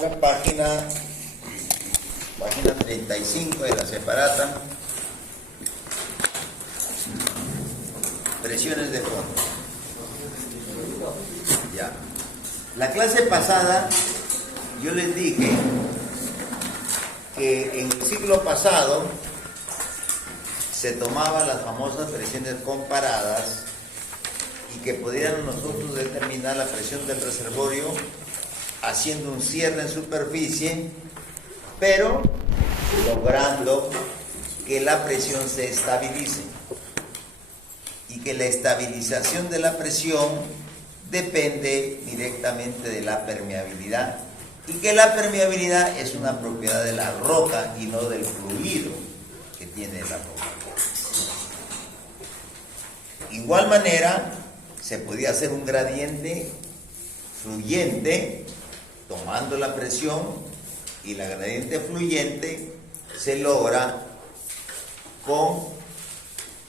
Ahora página 35 de la separata. Presiones de fondo. Ya. La clase pasada yo les dije que en el siglo pasado se tomaban las famosas presiones comparadas y que pudiéramos nosotros determinar la presión del reservorio haciendo un cierre en superficie, pero logrando que la presión se estabilice y que la estabilización de la presión depende directamente de la permeabilidad y que la permeabilidad es una propiedad de la roca y no del fluido que tiene la roca. Igual manera se podía hacer un gradiente fluyente tomando la presión, y la gradiente fluyente se logra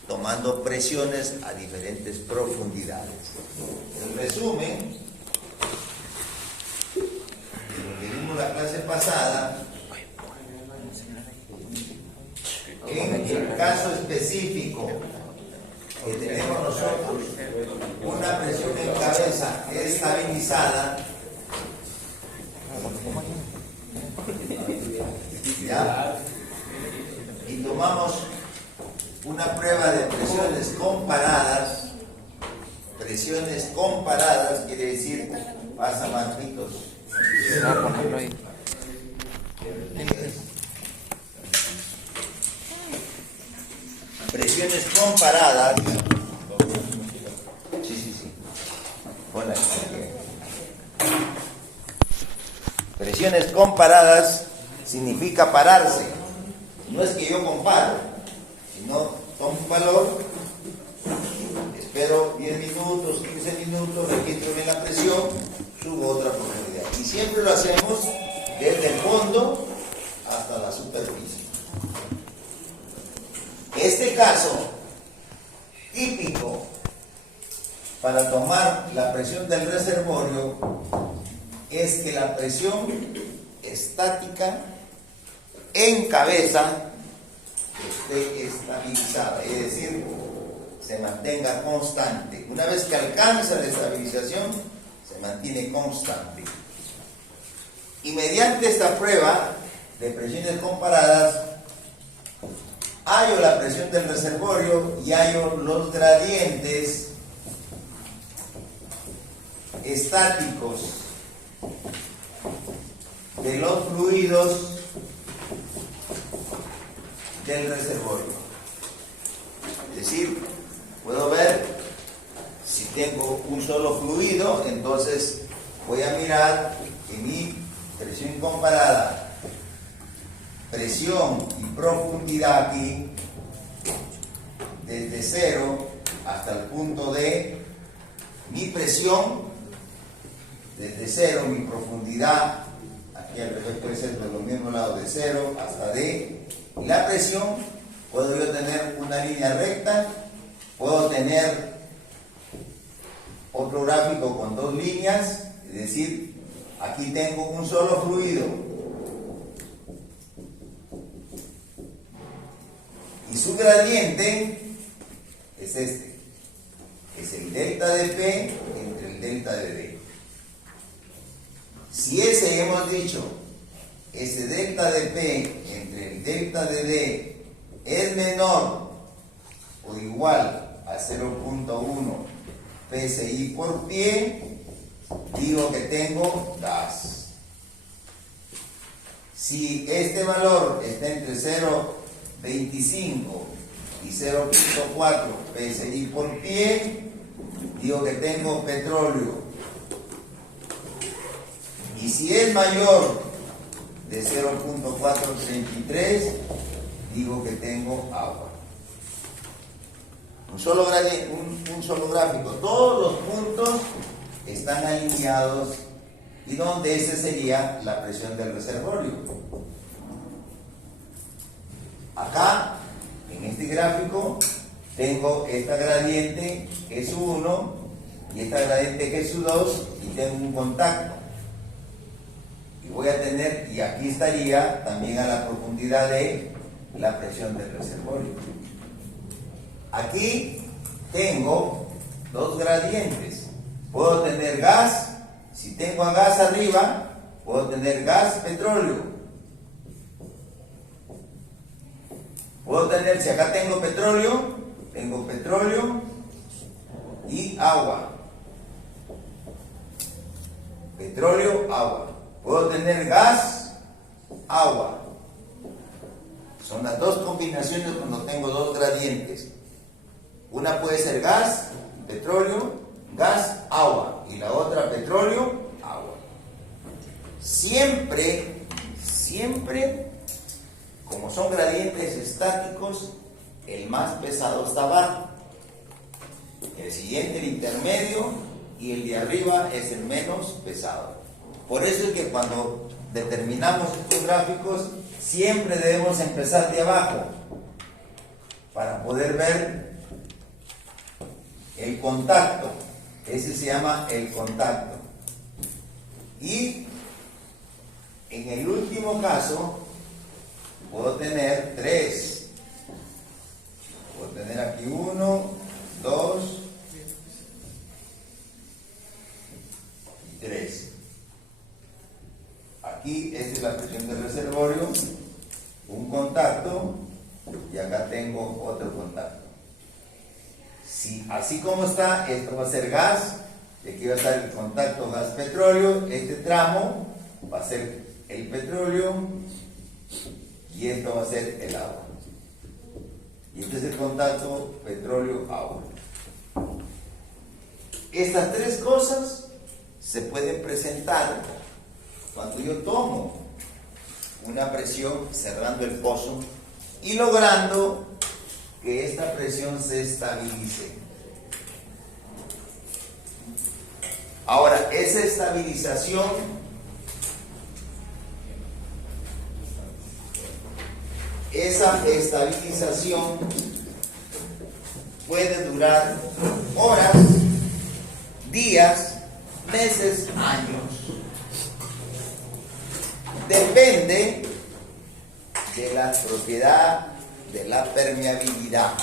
tomando presiones a diferentes profundidades. En resumen, de lo que vimos la clase pasada, en el caso específico que tenemos nosotros una presión en cabeza estabilizada, ¿ya? Y tomamos una prueba de presiones comparadas quiere decir, pasa Marquitos. Presiones comparadas. Sí. Hola. Presiones comparadas significa pararse. No es que yo comparo, sino tomo un valor, espero 10 minutos, 15 minutos, registro bien la presión, subo otra profundidad. Y siempre lo hacemos desde el fondo hasta la superficie. Este caso típico para tomar la presión del reservorio es que la presión estática en cabeza esté estabilizada, es decir, se mantenga constante. Una vez que alcanza la estabilización, se mantiene constante. Y mediante esta prueba de presiones comparadas, hallo la presión del reservorio y hallo los gradientes estáticos de los fluidos del reservorio. Es decir, puedo ver si tengo un solo fluido, entonces voy a mirar que mi presión comparada, presión y profundidad aquí, desde 0 hasta el punto D, mi presión desde 0, mi profundidad, aquí al revés puede ser de los mismos lados, de 0 hasta D, y la presión, puedo yo tener una línea recta, puedo tener otro gráfico con dos líneas, es decir, aquí tengo un solo fluido, y su gradiente es este, es el delta de P entre el delta de D. Si ese, hemos dicho, ese delta de P entre el delta de D es menor o igual a 0.1 PSI por pie, digo que tengo gas. Si este valor está entre 0.25 y 0.4 PSI por pie, digo que tengo petróleo. Y si es mayor de 0.433, digo que tengo agua. Un solo gráfico. Todos los puntos están alineados y donde esa sería la presión del reservorio. Acá, en este gráfico, tengo esta gradiente G1 y esta gradiente G2 y tengo un contacto. Y voy a tener tener, y aquí estaría también a la profundidad de la presión del reservorio. Aquí tengo dos gradientes. Puedo tener gas, si tengo a gas arriba, puedo tener gas, petróleo. Puedo tener, si acá tengo petróleo y agua. Petróleo, agua. Puedo tener gas, agua. Son las dos combinaciones cuando tengo dos gradientes. Una puede ser gas, petróleo, gas, agua. Y la otra petróleo, agua. Siempre, como son gradientes estáticos, el más pesado está abajo. El siguiente, el intermedio, y el de arriba es el menos pesado. Por eso es que cuando determinamos estos gráficos, siempre debemos empezar de abajo para poder ver el contacto. Ese se llama el contacto. Y en el último caso, puedo tener tres. Puedo tener aquí 1, 2 y 3. Aquí esta es la presión del reservorio, un contacto, y acá tengo otro contacto. Si así como está, esto va a ser gas, y aquí va a estar el contacto gas-petróleo. Este tramo va a ser el petróleo y esto va a ser el agua. Y este es el contacto petróleo-agua. Estas tres cosas se pueden presentar cuando yo tomo una presión cerrando el pozo y logrando que esta presión se estabilice. Ahora, esa estabilización puede durar horas, días, meses, años. Depende de la propiedad de la permeabilidad.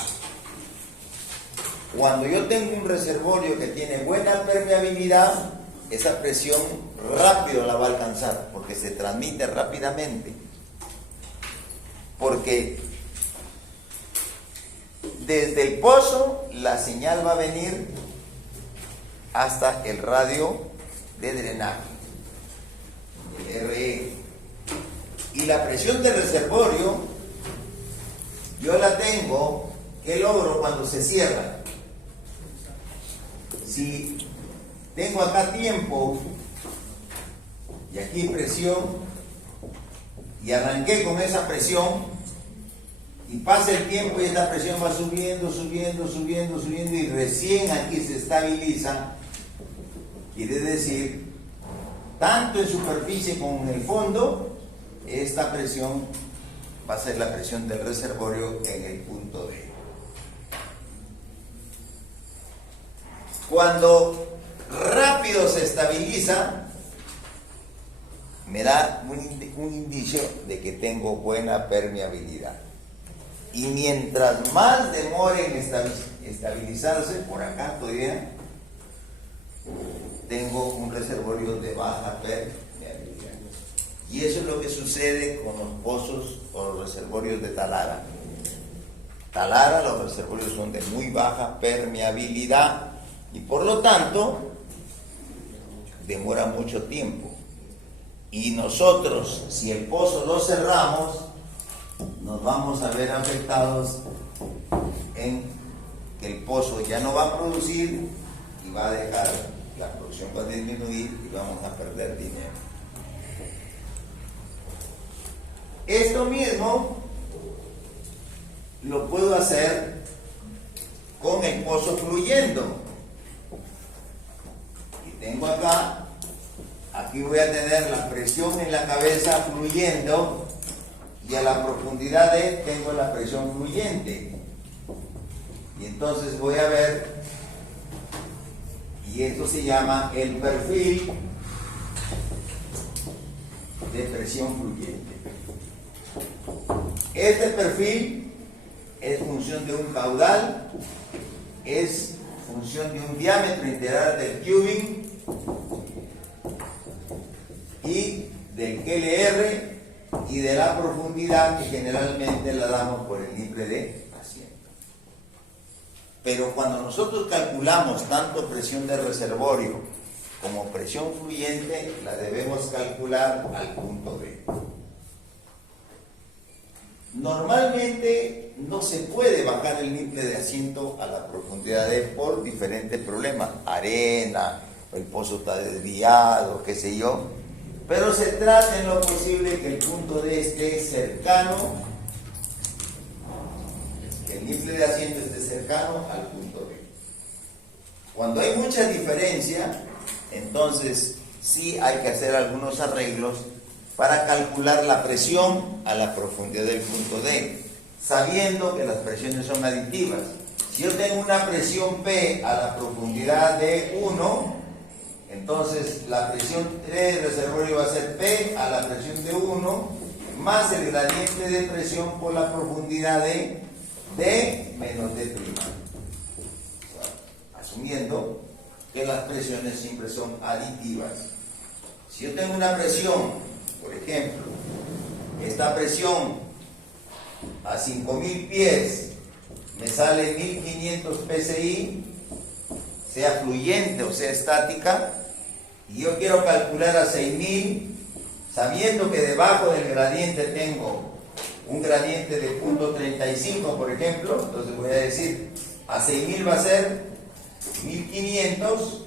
Cuando yo tengo un reservorio que tiene buena permeabilidad, esa presión rápido la va a alcanzar porque se transmite rápidamente. Porque desde el pozo la señal va a venir hasta el radio de drenaje, el RE. Y la presión del reservorio yo la tengo, ¿qué logro cuando se cierra? Si tengo acá tiempo y aquí presión y arranqué con esa presión y pasa el tiempo y esta presión va subiendo y recién aquí se estabiliza, quiere decir, tanto en superficie como en el fondo, esta presión va a ser la presión del reservorio en el punto D. Cuando rápido se estabiliza, me da un indicio de que tengo buena permeabilidad. Y mientras más demore en estabilizarse, por acá todavía tengo un reservorio de baja permeabilidad. Y eso es lo que sucede con los pozos o los reservorios de Talara. Talara, los reservorios son de muy baja permeabilidad y por lo tanto demora mucho tiempo. Y nosotros, si el pozo lo cerramos, nos vamos a ver afectados en que el pozo ya no va a producir y va a dejar, la producción va a disminuir y vamos a perder dinero. Esto mismo lo puedo hacer con el pozo fluyendo. Y tengo acá, aquí voy a tener la presión en la cabeza fluyendo y a la profundidad de tengo la presión fluyente. Y entonces voy a ver, y esto se llama el perfil de presión fluyente. Este perfil es función de un caudal, es función de un diámetro integral del tubing y del GLR y de la profundidad, que generalmente la damos por el nimble de asiento. Pero cuando nosotros calculamos tanto presión de reservorio como presión fluyente, la debemos calcular al punto B. Normalmente no se puede bajar el nimble de asiento a la profundidad D por diferentes problemas, arena, el pozo está desviado, qué sé yo, pero se trata en lo posible que el punto D esté cercano, que el nimble de asiento esté cercano al punto B. Cuando hay mucha diferencia, entonces sí hay que hacer algunos arreglos para calcular la presión a la profundidad del punto D, sabiendo que las presiones son aditivas. Si yo tengo una presión P a la profundidad de 1, entonces la presión de reservorio va a ser P a la presión de 1 más el gradiente de presión por la profundidad de D menos D'. O sea, asumiendo que las presiones siempre son aditivas. Si yo tengo una presión, por ejemplo, esta presión a 5000 pies me sale 1500 psi, sea fluyente o sea estática, y yo quiero calcular a 6000, sabiendo que debajo del gradiente tengo un gradiente de 0.35, por ejemplo, entonces voy a decir, a 6000 va a ser 1500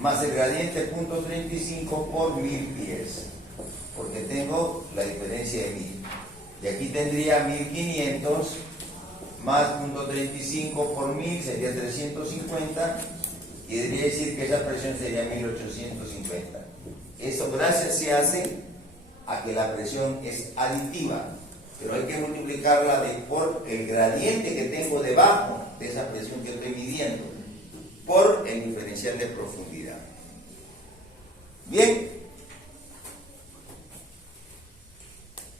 más el gradiente 0.35 por 1000 pies, porque tengo la diferencia de 1000. Y aquí tendría 1500 más 0.35 por 1000 sería 350, y debería decir que esa presión sería 1850. Eso gracias se hace a que la presión es aditiva, pero hay que multiplicarla por el gradiente que tengo debajo de esa presión que estoy midiendo, por el diferencial de profundidad. Bien,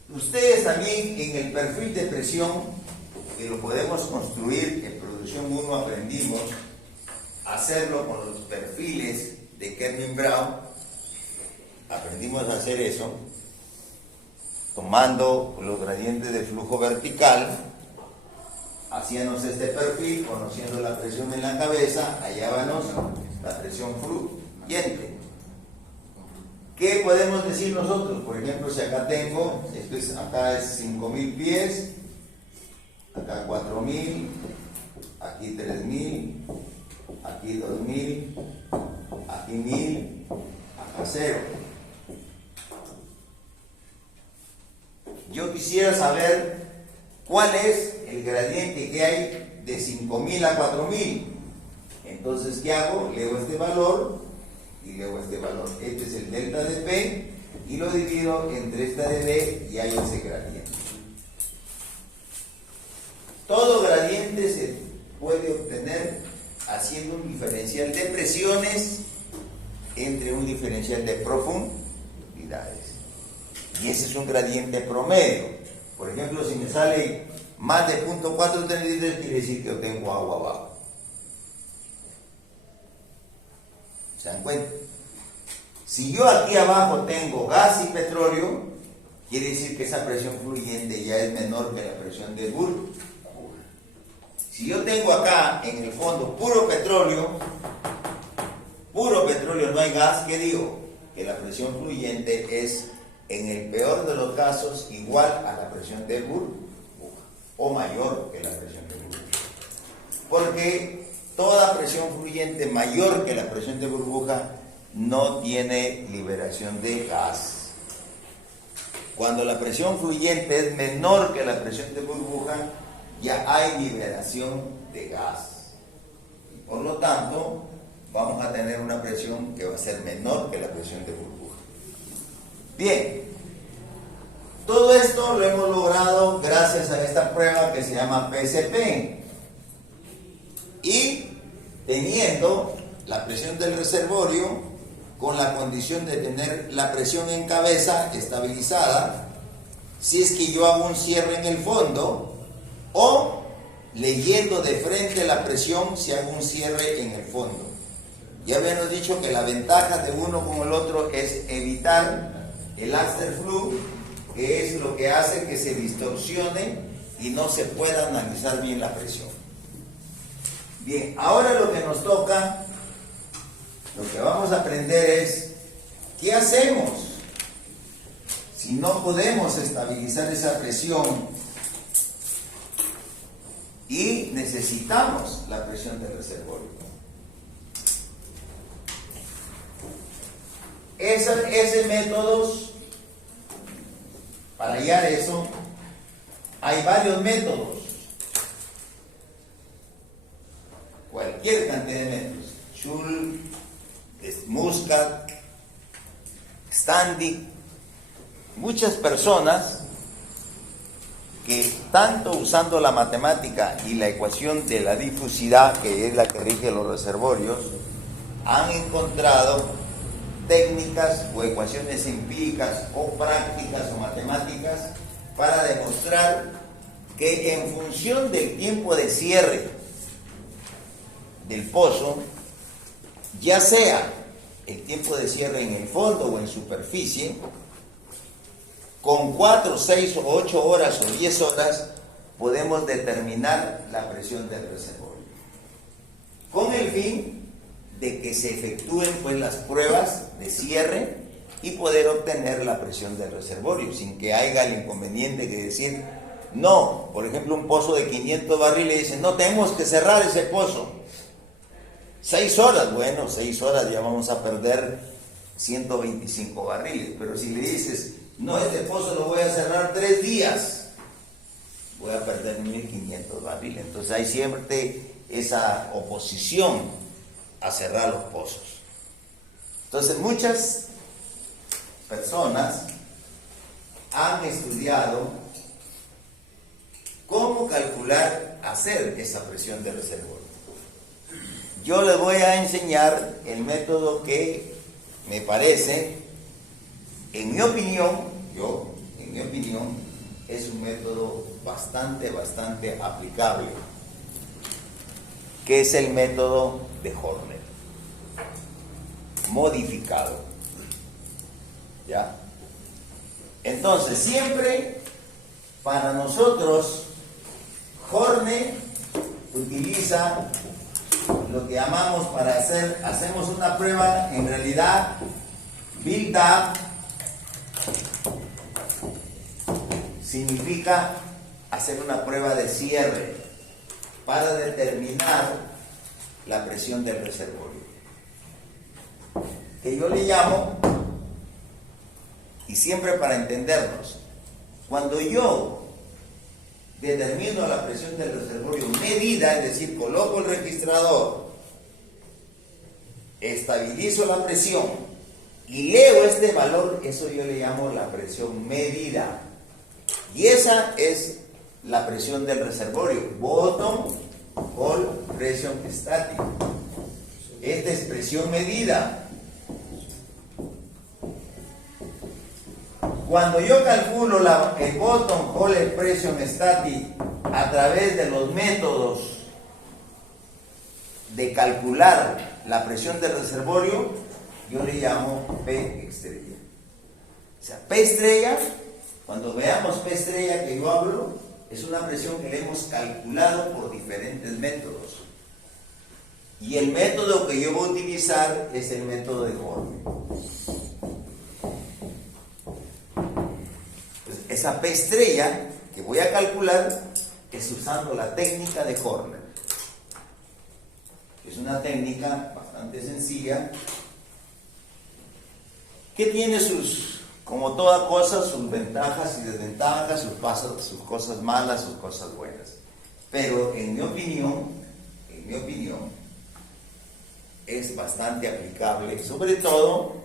ustedes también en el perfil de presión, que lo podemos construir, en producción 1 aprendimos a hacerlo con los perfiles de Kelvin-Brown, aprendimos a hacer eso, tomando los gradientes de flujo vertical, hacíamos este perfil, conociendo la presión en la cabeza, hallábamos la presión fluyente. ¿Qué podemos decir nosotros? Por ejemplo, si acá tengo, acá es 5000 pies, acá 4000, aquí 3000, aquí 2000, aquí 1000, acá 0. Yo quisiera saber cuál es el gradiente que hay de 5000 a 4000. Entonces, ¿qué hago? Leo este valor y leo este valor. Este es el delta de P y lo divido entre esta de D y hay ese gradiente. Todo gradiente se puede obtener haciendo un diferencial de presiones entre un diferencial de profundidades. Y ese es un gradiente promedio. Por ejemplo, si me sale más de 0.433, quiere decir que yo tengo agua abajo. ¿Se dan cuenta? Si yo aquí abajo tengo gas y petróleo, quiere decir que esa presión fluyente ya es menor que la presión de burbuja. Si yo tengo acá en el fondo puro petróleo, no hay gas, ¿qué digo? Que la presión fluyente es, en el peor de los casos, igual a la presión de burbuja o mayor que la presión de burbuja. Porque toda presión fluyente mayor que la presión de burbuja no tiene liberación de gas. Cuando la presión fluyente es menor que la presión de burbuja, ya hay liberación de gas. Y por lo tanto, vamos a tener una presión que va a ser menor que la presión de burbuja. Bien, todo esto lo hemos logrado gracias a esta prueba que se llama PSP. Y teniendo la presión del reservorio con la condición de tener la presión en cabeza estabilizada, si es que yo hago un cierre en el fondo, o leyendo de frente la presión si hago un cierre en el fondo. Ya habíamos dicho que la ventaja de uno con el otro es evitar el afterflow, que es lo que hace que se distorsione y no se pueda analizar bien la presión. Bien, ahora lo que nos toca, lo que vamos a aprender es, ¿qué hacemos si no podemos estabilizar esa presión y necesitamos la presión del reservorio? Ese métodos, para hallar eso, hay varios métodos, cualquier cantidad de métodos, Schul, Muscat, Standig, muchas personas que tanto usando la matemática y la ecuación de la difusidad, que es la que rige los reservorios, han encontrado técnicas o ecuaciones empíricas o prácticas o matemáticas para demostrar que en función del tiempo de cierre del pozo, ya sea el tiempo de cierre en el fondo o en superficie, con 4, 6 o 8 horas o 10 horas podemos determinar la presión del reservorio, con el fin de que se efectúen pues las pruebas de cierre y poder obtener la presión del reservorio sin que haya el inconveniente de decir no. Por ejemplo, un pozo de 500 barriles, dicen no, tenemos que cerrar ese pozo 6 horas. Bueno, 6 horas ya vamos a perder 125 barriles, pero si le dices no, este pozo lo voy a cerrar 3 días, voy a perder 1500 barriles. Entonces hay siempre esa oposición a cerrar los pozos. Entonces muchas personas han estudiado cómo calcular, hacer esa presión de reservorio. Yo les voy a enseñar el método que me parece, en mi opinión, es un método bastante aplicable, que es el método de Horner, modificado. ¿Ya? Entonces, siempre para nosotros, Horner utiliza lo que llamamos hacemos una prueba, en realidad, build-up significa hacer una prueba de cierre para determinar la presión del reservorio, que yo le llamo, y siempre para entendernos, cuando yo determino la presión del reservorio medida, es decir, coloco el registrador, estabilizo la presión y leo este valor, eso yo le llamo la presión medida, y esa es la presión del reservorio, bottom hole pressure static. Esta es presión medida. Cuando yo calculo el bottom hole pressure static a través de los métodos de calcular la presión del reservorio, yo le llamo P estrella. O sea, P estrella, cuando veamos P estrella que yo hablo, es una presión que le hemos calculado por diferentes métodos. Y el método que yo voy a utilizar es el método de Horner. Pues esa P estrella que voy a calcular es usando la técnica de Horner. Es una técnica bastante sencilla que tiene como toda cosa, sus ventajas y desventajas, sus cosas malas, sus cosas buenas. Pero en mi opinión, es bastante aplicable, sobre todo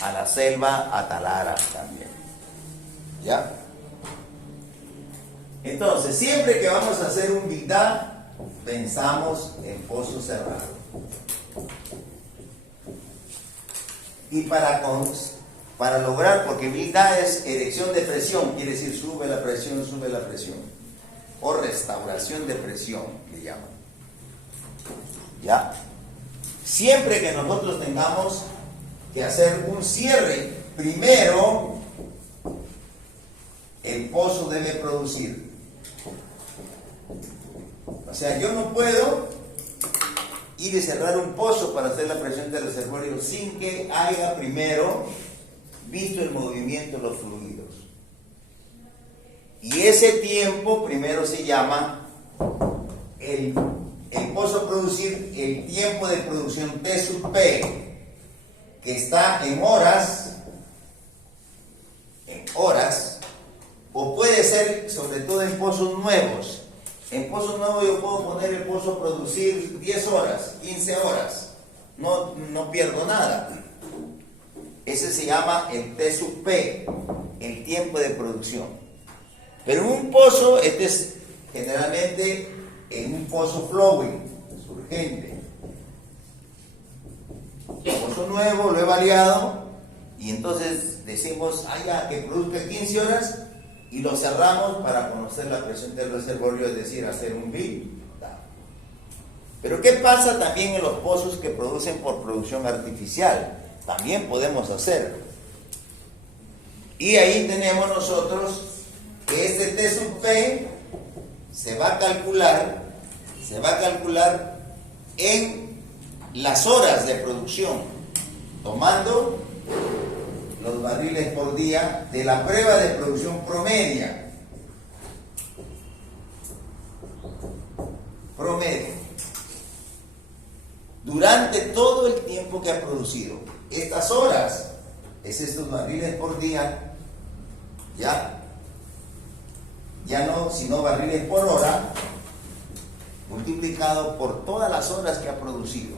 a la selva atalara también. ¿Ya? Entonces, siempre que vamos a hacer un build-up, pensamos en pozo cerrado. Y para lograr, porque VILDA es erección de presión, quiere decir sube la presión, o restauración de presión, le llaman. ¿Ya? Siempre que nosotros tengamos que hacer un cierre, primero el pozo debe producir. O sea, yo no puedo ir y cerrar un pozo para hacer la presión del reservorio sin que haya primero visto el movimiento de los fluidos. Y ese tiempo primero se llama el pozo a producir, el tiempo de producción T sub P, que está en horas, o puede ser sobre todo en pozos nuevos. En pozos nuevos yo puedo poner el pozo a producir 10 horas, 15 horas, no pierdo nada. Ese se llama el T sub P, el tiempo de producción. Pero en un pozo, este es generalmente en un pozo flowing, surgente. El pozo nuevo lo he variado y entonces decimos, ya, que produzca 15 horas y lo cerramos para conocer la presión del reservorio, es decir, hacer un VILDA. Pero ¿qué pasa también en los pozos que producen por producción artificial? También podemos hacerlo. Y ahí tenemos nosotros que este T sub P se va a calcular en las horas de producción, tomando los barriles por día de la prueba de producción promedio. Durante todo el tiempo que ha producido. Estas horas, es estos barriles por día, ya no, sino barriles por hora, multiplicado por todas las horas que ha producido.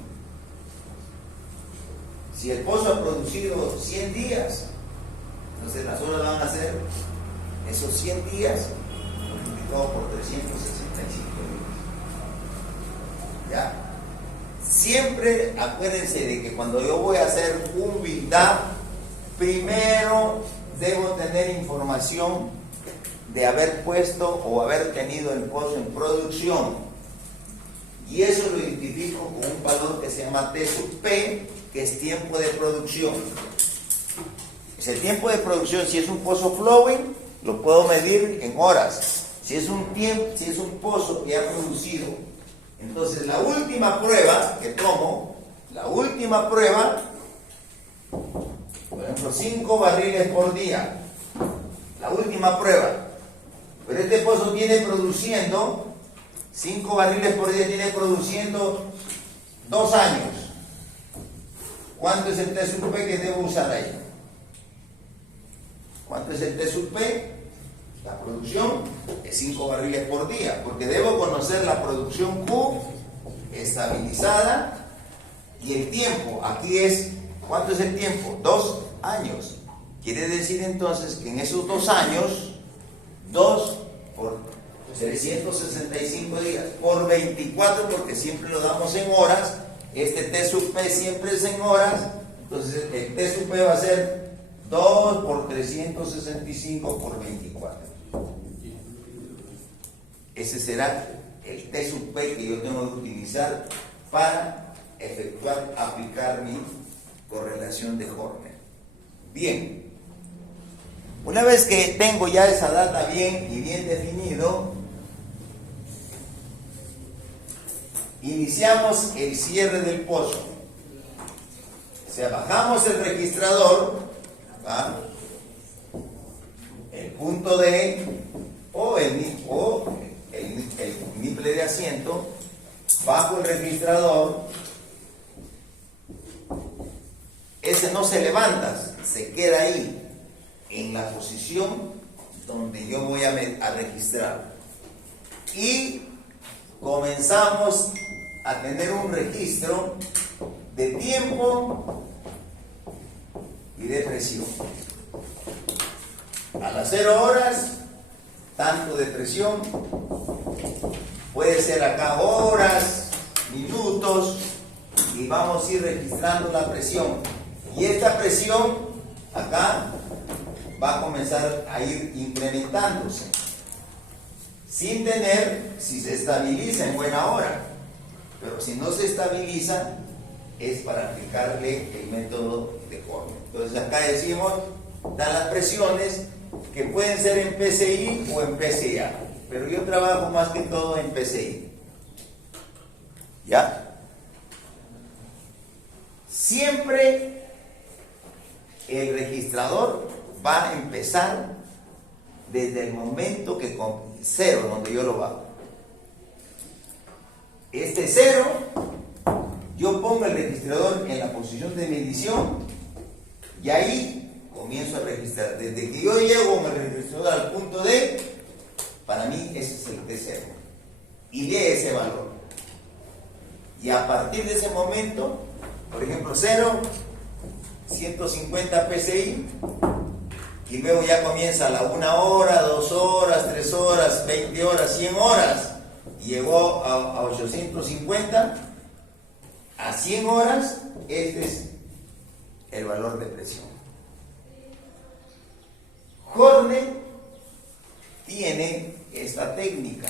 Si el pozo ha producido 100 días, entonces las horas van a ser esos 100 días multiplicado por 365 días. ¿Ya? Siempre acuérdense de que cuando yo voy a hacer un VILDA, primero debo tener información de haber puesto o haber tenido el pozo en producción. Y eso lo identifico con un valor que se llama T sub P, que es tiempo de producción. Es el tiempo de producción. Si es un pozo flowing, lo puedo medir en horas. Si es un pozo que ha producido, entonces la última prueba que tomo, por ejemplo, 5 barriles por día, la última prueba. Pero este pozo tiene produciendo 5 barriles por día, tiene produciendo 2 años. ¿Cuánto es el T sub P que debo usar ahí? ¿Cuánto es el T sub P? La producción es 5 barriles por día, porque debo conocer la producción Q estabilizada y el tiempo. Aquí es, ¿cuánto es el tiempo? 2 años. Quiere decir entonces que en esos 2 años, 2 por 365 días, por 24, porque siempre lo damos en horas, este T sub P siempre es en horas, entonces el T sub P va a ser 2 por 365 por 24. Ese será el T sub P que yo tengo que utilizar para aplicar mi correlación de Horner. Bien, una vez que tengo ya esa data bien definido, iniciamos el cierre del pozo. O sea, bajamos el registrador, ¿va? El punto D o el niple de asiento, bajo el registrador. Ese no se levanta, se queda ahí en la posición donde yo voy a registrar, y comenzamos a tener un registro de tiempo y de presión. A las 0 horas, tanto de presión, puede ser acá horas, minutos, y vamos a ir registrando la presión. Y esta presión acá va a comenzar a ir incrementándose, sin tener, si se estabiliza en buena hora. Pero si no se estabiliza, es para aplicarle el método de Horner. Entonces acá decimos, dan las presiones que pueden ser en PSI o en PSA, pero yo trabajo más que todo en PSI. ¿Ya? Siempre el registrador va a empezar desde el momento que con cero, donde yo lo bajo. Este cero, yo pongo el registrador en la posición de medición y ahí comienzo a registrar. Desde que yo llego con el registrador al punto D, para mí ese es el T0 y lee ese valor. Y a partir de ese momento, por ejemplo, 0, 150 PSI, y luego ya comienza la 1 hora, 2 horas, 3 horas, 20 horas, 100 horas, y llegó a 850, a 100 horas, este es el valor de presión. Horner tiene esta técnica.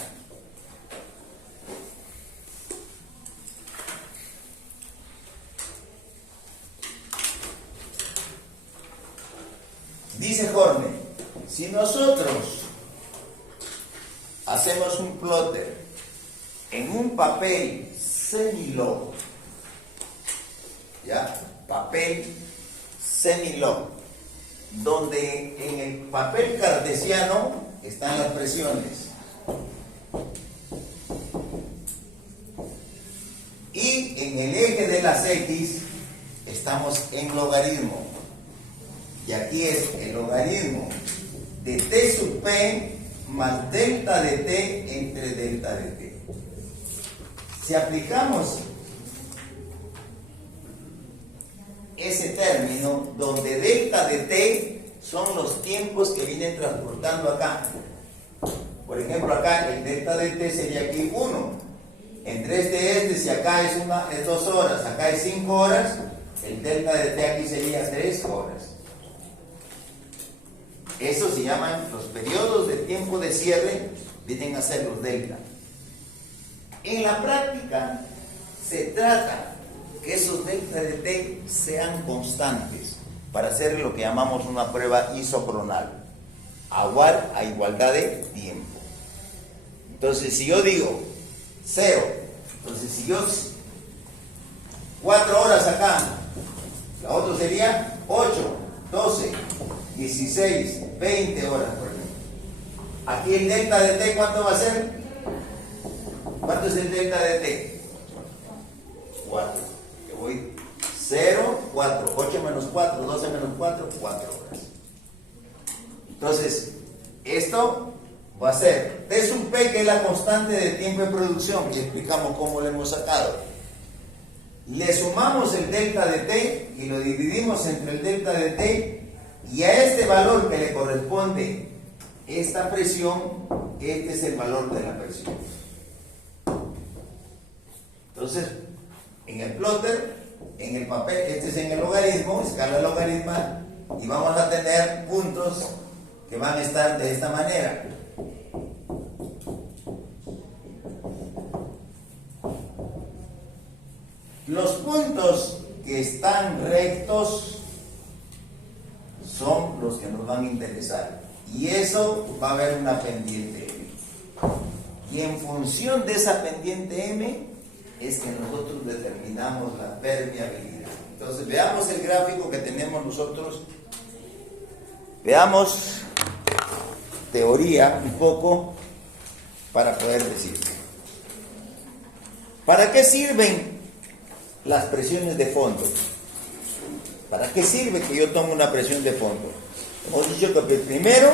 Dice Horner, si nosotros hacemos un plotter en un papel semi-log, ¿ya? Papel semi-log, donde en el papel cartesiano están las presiones y en el eje de las X estamos en logaritmo. Y aquí es el logaritmo de T sub P más delta de T entre delta de T. Si aplicamos ese término donde delta de T son los tiempos que vienen transportando acá. Por ejemplo, acá el delta de T sería aquí 1. Entre si acá es 2 horas, acá es 5 horas, el delta de T aquí sería 3 horas. Eso se llaman los periodos de tiempo de cierre, vienen a ser los delta. En la práctica se trata que esos delta de T sean constantes para hacer lo que llamamos una prueba isocronal, a igualdad de tiempo. Entonces, si yo digo 0, entonces si yo 4 horas acá, la otra sería 8, 12, 16, 20 horas, por ejemplo. Aquí el delta de T, ¿cuánto va a ser? ¿Cuánto es el delta de T? 4. Yo voy 0, 4, 8 menos 4, 12 menos 4, 4 horas. Entonces, esto va a ser T sub P, que es la constante de tiempo de producción, y explicamos cómo lo hemos sacado. Le sumamos el delta de T y lo dividimos entre el delta de T, y a este valor que le corresponde esta presión, este es el valor de la presión. Entonces, en el plotter, en el papel, este es en el logaritmo, escala logaritmal, y vamos a tener puntos que van a estar de esta manera. Los puntos que están rectos son los que nos van a interesar, y eso va a haber una pendiente M, y en función de esa pendiente M es que nosotros determinamos la permeabilidad. Entonces veamos el gráfico que tenemos nosotros, veamos teoría un poco para poder decir ¿para qué sirven las presiones de fondo? ¿Para qué sirve que yo tome una presión de fondo? Hemos dicho que primero,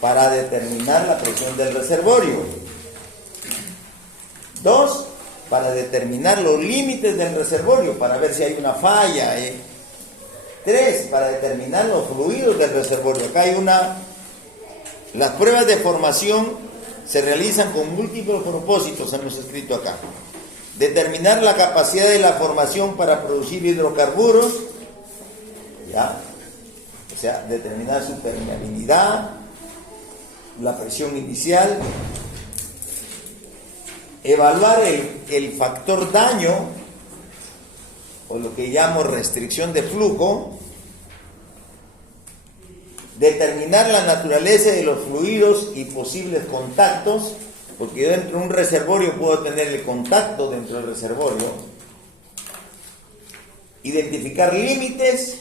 para determinar la presión del reservorio. 2, para determinar los límites del reservorio, para ver si hay una falla. 3, para determinar los fluidos del reservorio. Acá hay las pruebas de formación se realizan con múltiples propósitos, hemos escrito acá. Determinar la capacidad de la formación para producir hidrocarburos, ¿ya? O sea, determinar su permeabilidad, la presión inicial, evaluar el factor daño, o lo que llamo restricción de flujo, determinar la naturaleza de los fluidos y posibles contactos, porque yo dentro de un reservorio puedo tener el contacto dentro del reservorio, identificar límites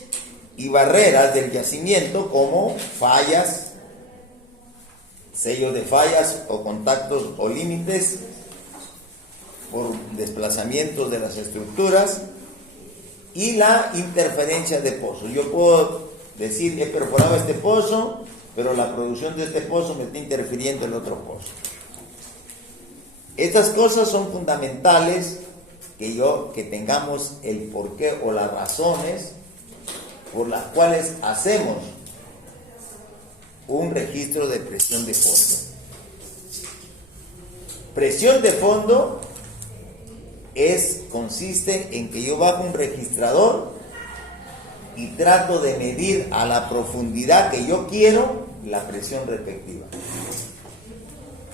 y barreras del yacimiento como fallas, sellos de fallas o contactos o límites por desplazamientos de las estructuras y la interferencia de pozos. Yo puedo decir, he perforado este pozo, pero la producción de este pozo me está interfiriendo en el otro pozo. Estas cosas son fundamentales que tengamos el porqué o las razones por las cuales hacemos un registro de presión de fondo. Presión de fondo consiste en que yo bajo un registrador y trato de medir a la profundidad que yo quiero la presión respectiva.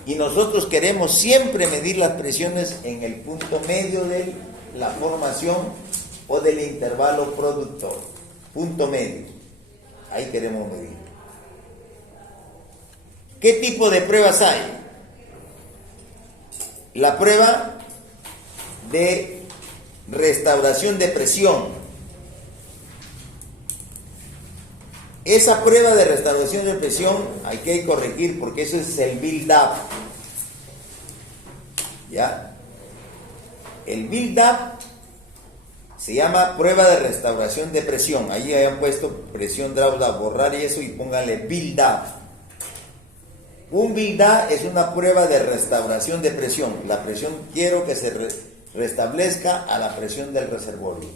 Y nosotros queremos siempre medir las presiones en el punto medio de la formación o del intervalo productor. Punto medio. Ahí queremos medir. ¿Qué tipo de pruebas hay? La prueba de restauración de presión. Esa prueba de restauración de presión hay que corregir porque eso es el build-up. ¿Ya? El build-up se llama prueba de restauración de presión. Ahí hayan puesto presión drawdown, borrar eso y pónganle build-up. Un build-up es una prueba de restauración de presión. La presión quiero que se restablezca a la presión del reservorio.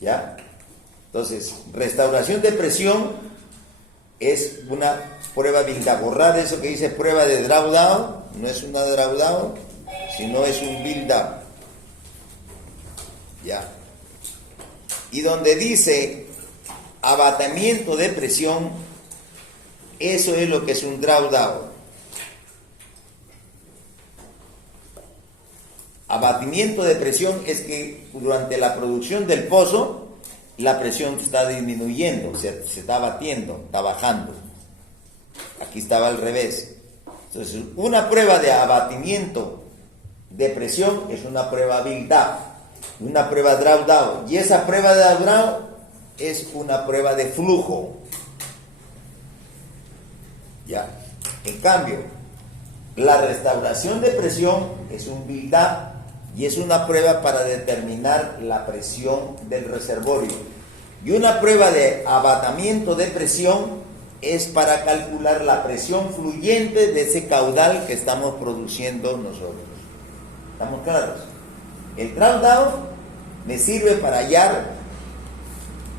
¿Ya? Entonces, restauración de presión es una prueba build-up. Borrar eso que dice prueba de drawdown, no es una drawdown, sino es un build-up. ¿Ya? Y donde dice abatimiento de presión, eso es lo que es un drawdown. Abatimiento de presión es que durante la producción del pozo la presión está disminuyendo, se está abatiendo, está bajando. Aquí estaba al revés. Entonces, una prueba de abatimiento de presión es una prueba build-up, una prueba drawdown. Y esa prueba de drawdown es una prueba de flujo. ¿Ya? En cambio, la restauración de presión es un build-up y es una prueba para determinar la presión del reservorio. Y una prueba de abatimiento de presión es para calcular la presión fluyente de ese caudal que estamos produciendo nosotros. ¿Estamos claros? El drawdown me sirve para hallar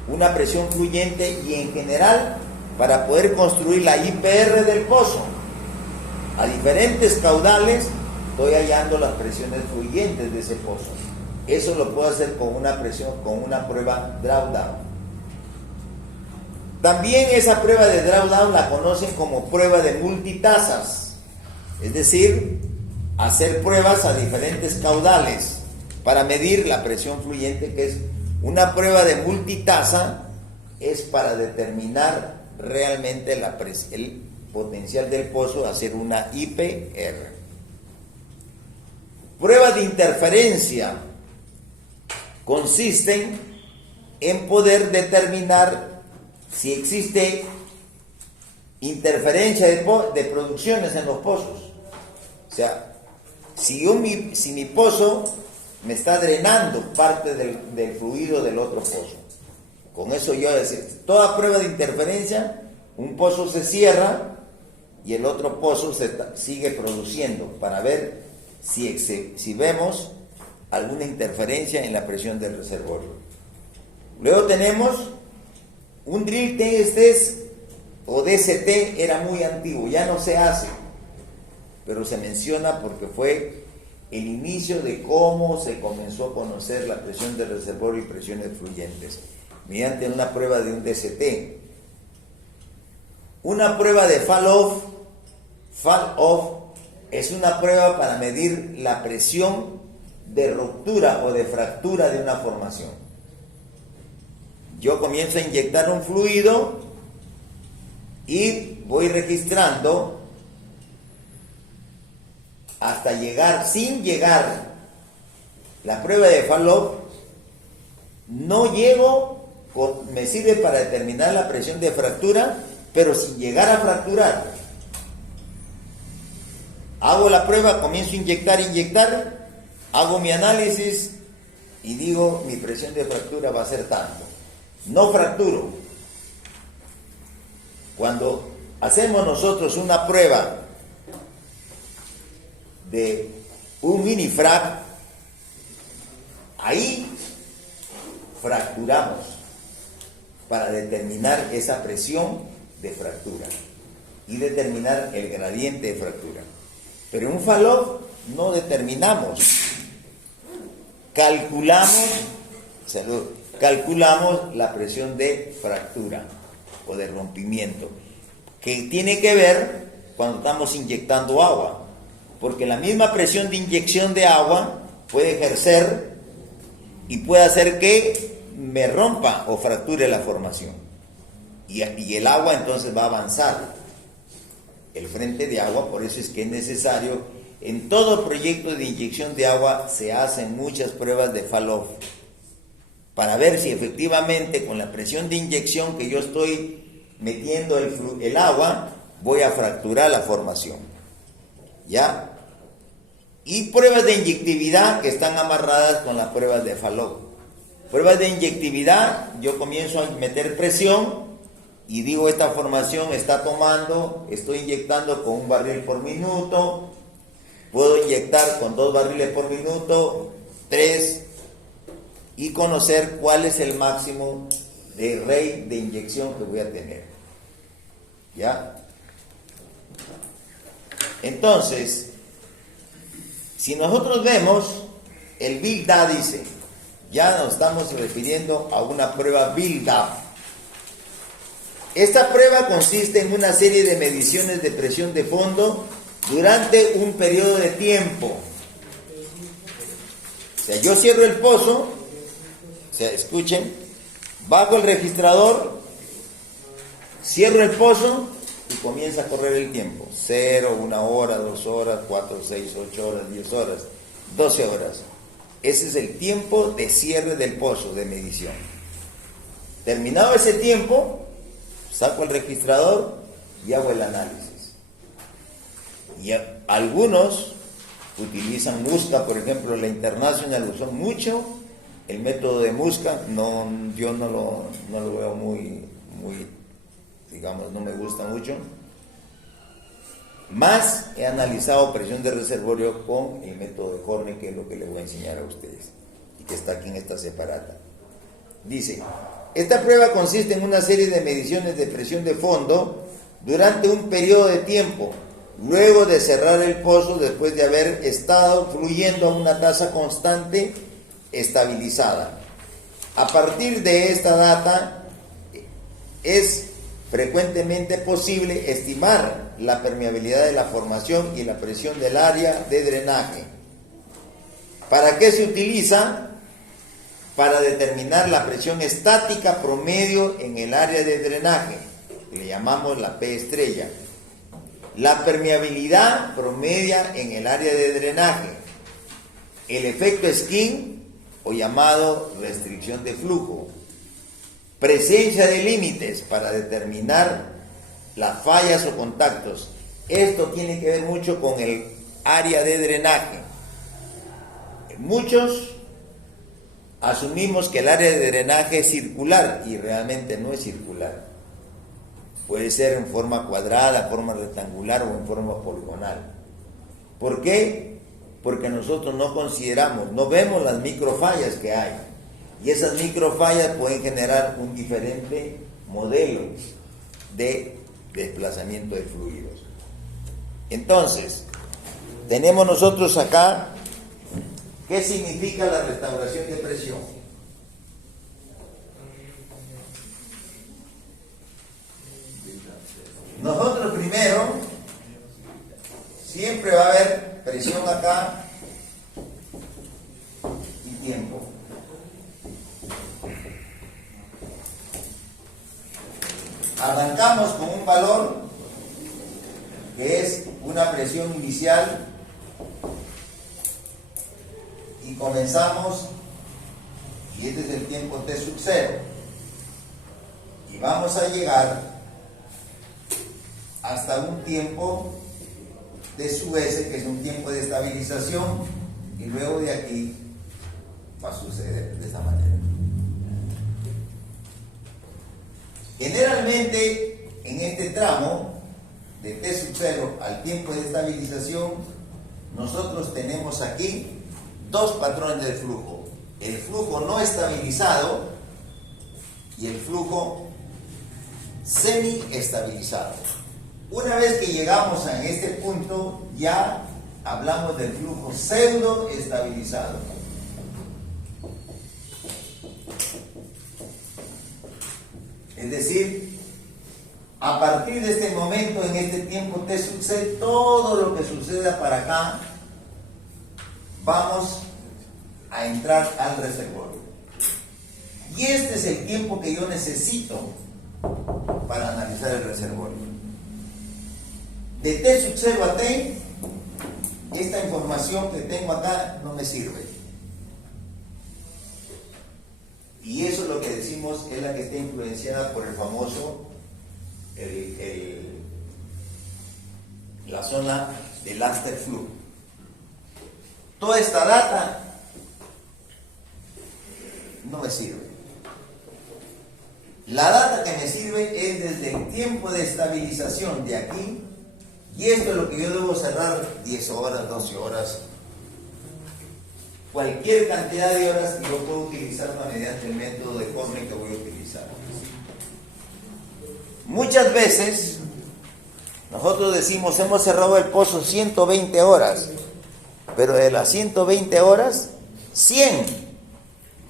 una presión fluyente y en general para poder construir la IPR del pozo. A diferentes caudales estoy hallando las presiones fluyentes de ese pozo. Eso lo puedo hacer con una prueba drawdown. También esa prueba de drawdown la conocen como prueba de multitasas, es decir, hacer pruebas a diferentes caudales para medir la presión fluyente, que es una prueba de multitasa, es para determinar realmente el potencial del pozo, hacer una IPR. Pruebas de interferencia consisten en poder determinar si existe interferencia de producciones en los pozos. O sea, si mi pozo me está drenando parte del fluido del otro pozo. Con eso yo decir, toda prueba de interferencia, un pozo se cierra y el otro pozo sigue produciendo para ver si vemos alguna interferencia en la presión del reservorio. Luego tenemos un drill test o DCT, era muy antiguo, ya no se hace, pero se menciona porque fue el inicio de cómo se comenzó a conocer la presión del reservorio y presiones fluyentes. mediante una prueba de un DCT. Una prueba de fall-off es una prueba para medir la presión de ruptura o de fractura de una formación. Yo comienzo a inyectar un fluido y voy registrando hasta llegar, sin llegar, la prueba de fall-off, no llego, me sirve para determinar la presión de fractura, pero sin llegar a fracturar. Hago la prueba, comienzo a inyectar, hago mi análisis y digo, mi presión de fractura va a ser tanto. No fracturo. Cuando hacemos nosotros una prueba de un mini frac, ahí fracturamos para determinar esa presión de fractura y determinar el gradiente de fractura. Pero en un fall-off no determinamos, calculamos la presión de fractura o de rompimiento, que tiene que ver cuando estamos inyectando agua, porque la misma presión de inyección de agua puede ejercer y puede hacer que me rompa o fracture la formación, y el agua entonces va a avanzar el frente de agua. Por eso es que es necesario, en todo proyecto de inyección de agua se hacen muchas pruebas de fall-off para ver si efectivamente con la presión de inyección que yo estoy metiendo el agua voy a fracturar la formación, ¿ya? Y pruebas de inyectividad que están amarradas con las pruebas de fall-off. Pruebas de inyectividad, yo comienzo a meter presión y digo, esta formación está tomando, estoy inyectando con 1 barril por minuto, puedo inyectar con 2 barriles por minuto, 3, y conocer cuál es el máximo de rate de inyección que voy a tener, ¿ya? Entonces, si nosotros vemos, el build-up dice, ya nos estamos refiriendo a una prueba build-up. Esta prueba consiste en una serie de mediciones de presión de fondo durante un periodo de tiempo. O sea, yo cierro el pozo, o sea, escuchen, bajo el registrador, cierro el pozo y comienza a correr el tiempo. 0, 1 hora, 2 horas, 4, 6, 8 horas, 10 horas, 12 horas. Ese es el tiempo de cierre del pozo de medición. Terminado ese tiempo, saco el registrador y hago el análisis. Y algunos utilizan Musca, por ejemplo, la International usó mucho el método de Musca. Yo no lo veo muy, digamos, no me gusta mucho. Más he analizado presión de reservorio con el método de Horne, que es lo que les voy a enseñar a ustedes y que está aquí en esta separata. Dice, esta prueba consiste en una serie de mediciones de presión de fondo durante un periodo de tiempo, luego de cerrar el pozo después de haber estado fluyendo a una tasa constante estabilizada. A partir de esta data es frecuentemente posible estimar la permeabilidad de la formación y la presión del área de drenaje. ¿Para qué se utiliza? Para determinar la presión estática promedio en el área de drenaje, le llamamos la P estrella. La permeabilidad promedia en el área de drenaje. El efecto skin, o llamado restricción de flujo. Presencia de límites para determinar las fallas o contactos. Esto tiene que ver mucho con el área de drenaje. Muchos asumimos que el área de drenaje es circular y realmente no es circular. Puede ser en forma cuadrada, forma rectangular o en forma poligonal. ¿Por qué? Porque nosotros no consideramos, no vemos las microfallas que hay. Y esas microfallas pueden generar un diferente modelo de desplazamiento de fluidos. Entonces, tenemos nosotros acá, ¿qué significa la restauración de presión? Nosotros primero, siempre va a haber presión acá y tiempo. Arrancamos con un valor que es una presión inicial y comenzamos, y este es el tiempo T sub 0, y vamos a llegar hasta un tiempo T sub S, que es un tiempo de estabilización, y luego de aquí va a suceder de esta manera. Generalmente en este tramo de T sub 0 al tiempo de estabilización, nosotros tenemos aquí dos patrones del flujo: el flujo no estabilizado y el flujo semi-estabilizado. Una vez que llegamos a este punto, ya hablamos del flujo pseudo-estabilizado. Es decir, a partir de este momento, en este tiempo T sub C, todo lo que suceda para acá, vamos a entrar al reservorio. Y este es el tiempo que yo necesito para analizar el reservorio. De T sub 0 a T, esta información que tengo acá no me sirve. Y eso es lo que decimos es la que está influenciada por el famoso, la zona del Anster-Fluch. Toda esta data no me sirve. La data que me sirve es desde el tiempo de estabilización de aquí, y esto es lo que yo debo cerrar 10 horas, 12 horas, cualquier cantidad de horas que yo puedo utilizar mediante el método de Cornell que voy a utilizar. Muchas veces nosotros decimos hemos cerrado el pozo 120 horas, pero de las 120 horas, 100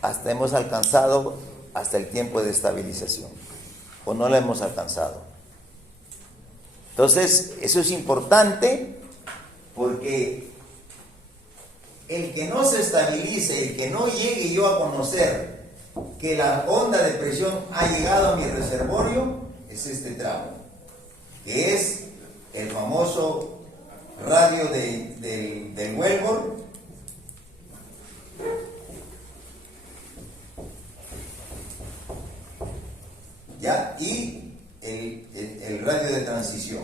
hasta hemos alcanzado hasta el tiempo de estabilización, o no la hemos alcanzado. Entonces, eso es importante, porque el que no se estabilice, el que no llegue yo a conocer que la onda de presión ha llegado a mi reservorio, es este tramo, que es el famoso radio del Wellbore, ¿ya? Y el radio de transición.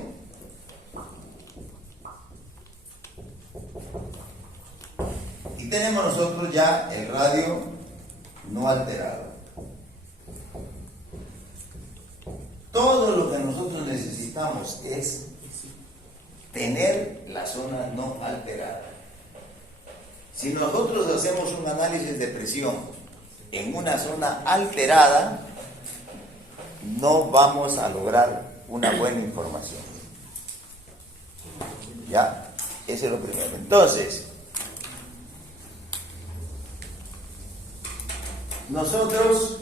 Y tenemos nosotros ya el radio no alterado. Todo lo que nosotros necesitamos es tener la zona no alterada. Si nosotros hacemos un análisis de presión en una zona alterada, no vamos a lograr una buena información. ¿Ya? Ese es lo primero. Entonces, nosotros,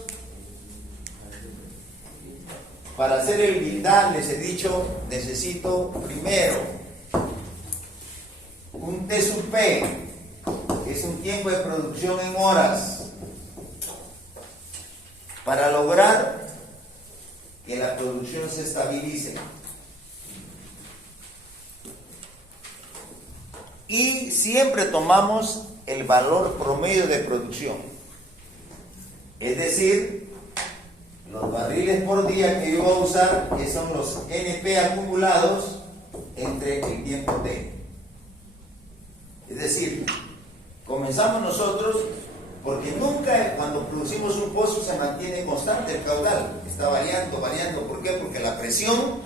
para hacer el Bildad, les he dicho, necesito primero un T sub P, que es un tiempo de producción en horas, para lograr que la producción se estabilice. Y siempre tomamos el valor promedio de producción, es decir, los barriles por día que yo voy a usar, que son los NP acumulados entre el tiempo T. Es decir, comenzamos nosotros, porque nunca cuando producimos un pozo se mantiene constante el caudal, está variando. ¿Por qué? Porque la presión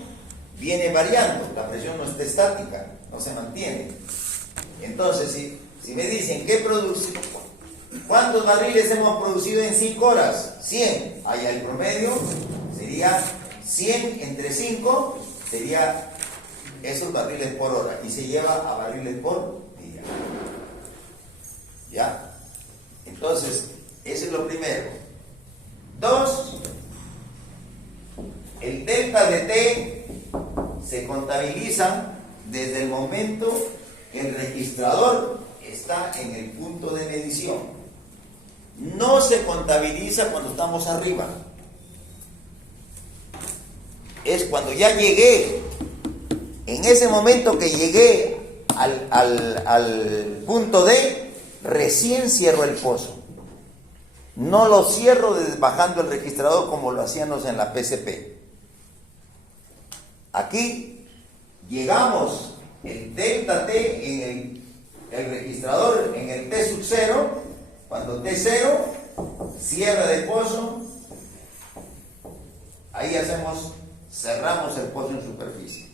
viene variando, la presión no está estática, no se mantiene. Entonces, si me dicen, ¿cuántos barriles hemos producido en 5 horas? 100. Allá el promedio sería 100 entre 5, sería esos barriles por hora, y se lleva a barriles por día. ¿Ya? Entonces, eso es lo primero. 2, el delta de T se contabilizan desde el momento que el registrador está en el punto de medición. No se contabiliza cuando estamos arriba. Es cuando ya llegué, en ese momento que llegué al punto D, recién cierro el pozo. No lo cierro bajando el registrador como lo hacíamos en la PCP. Aquí llegamos el delta T en el registrador, en el T sub 0, cuando T0 cierra de pozo, ahí cerramos el pozo en superficie.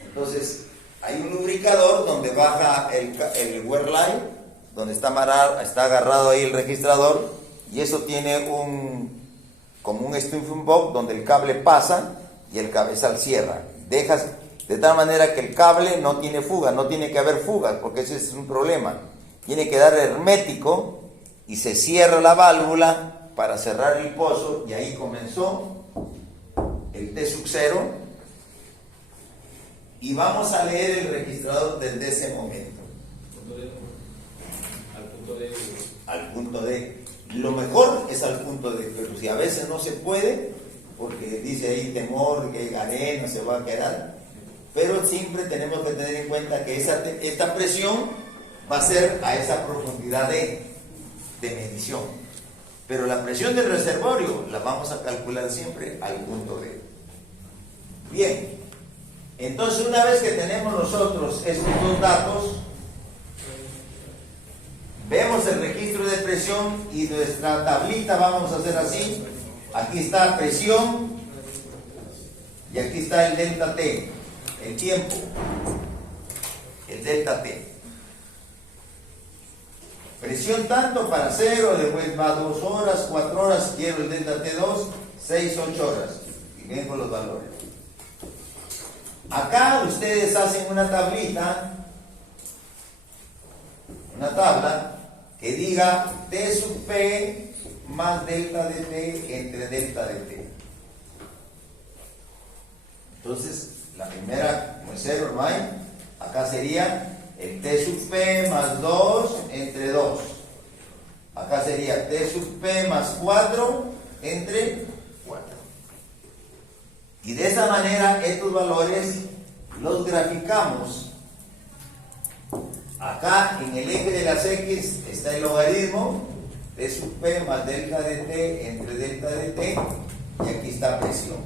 Entonces, hay un lubricador donde baja el wear line, donde está agarrado ahí el registrador, y eso tiene como un stuffing box donde el cable pasa y el cabezal cierra. Dejas de tal manera que el cable no tiene fuga, no tiene que haber fugas, porque ese es un problema. Tiene que dar hermético y se cierra la válvula para cerrar el pozo, y ahí comenzó el T sub 0, y vamos a leer el registrador desde ese momento. Al punto D. Lo mejor es al punto D, pero si a veces no se puede, porque dice ahí temor que arena se va a quedar, pero siempre tenemos que tener en cuenta que esta presión va a ser a esa profundidad de medición, pero la presión del reservorio la vamos a calcular siempre al punto D. Bien, entonces una vez que tenemos nosotros estos dos datos, vemos el registro de presión y nuestra tablita vamos a hacer así. Aquí está presión y aquí está el delta T, el tiempo, el delta T. Presión tanto para 0, después va 2 horas, 4 horas, quiero el delta T2, 6, 8 horas. Y vengo los valores. Acá ustedes hacen una tablita, una tabla que diga T sub P más delta de T entre delta de T. Entonces, la primera, como es 0, no hay. Acá sería el T sub P más 2 entre 2. Acá sería T sub P más 4 entre 4. Y de esa manera, estos valores los graficamos. Acá en el eje de las X está el logaritmo T sub P más delta de T entre delta de T, y aquí está presión.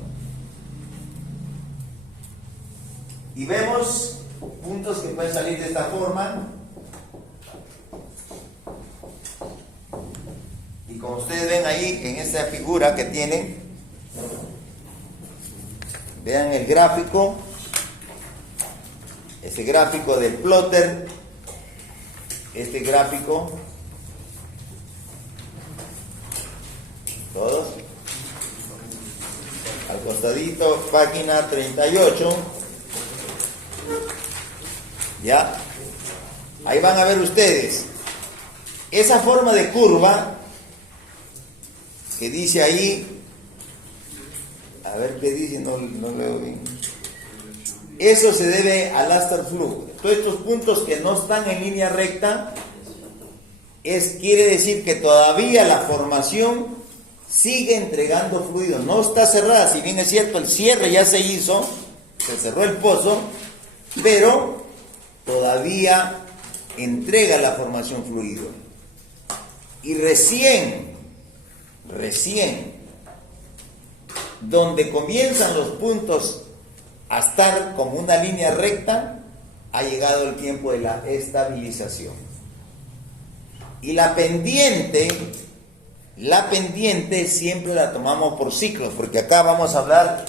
Y vemos puntos que pueden salir de esta forma. Y como ustedes ven ahí en esta figura que tienen, vean el gráfico, ese gráfico del plotter, este gráfico, todos, al costadito, página 38, ya, ahí van a ver ustedes, esa forma de curva, que dice ahí, a ver qué dice, no leo bien, eso se debe al Astor Flujo. Todos estos puntos que no están en línea recta, quiere decir que todavía la formación sigue entregando fluido, no está cerrada. Si bien es cierto, el cierre ya se hizo, se cerró el pozo, pero todavía entrega la formación fluido. Y recién, donde comienzan los puntos a estar como una línea recta, ha llegado el tiempo de la estabilización. Y la pendiente siempre la tomamos por ciclos, porque acá vamos a hablar,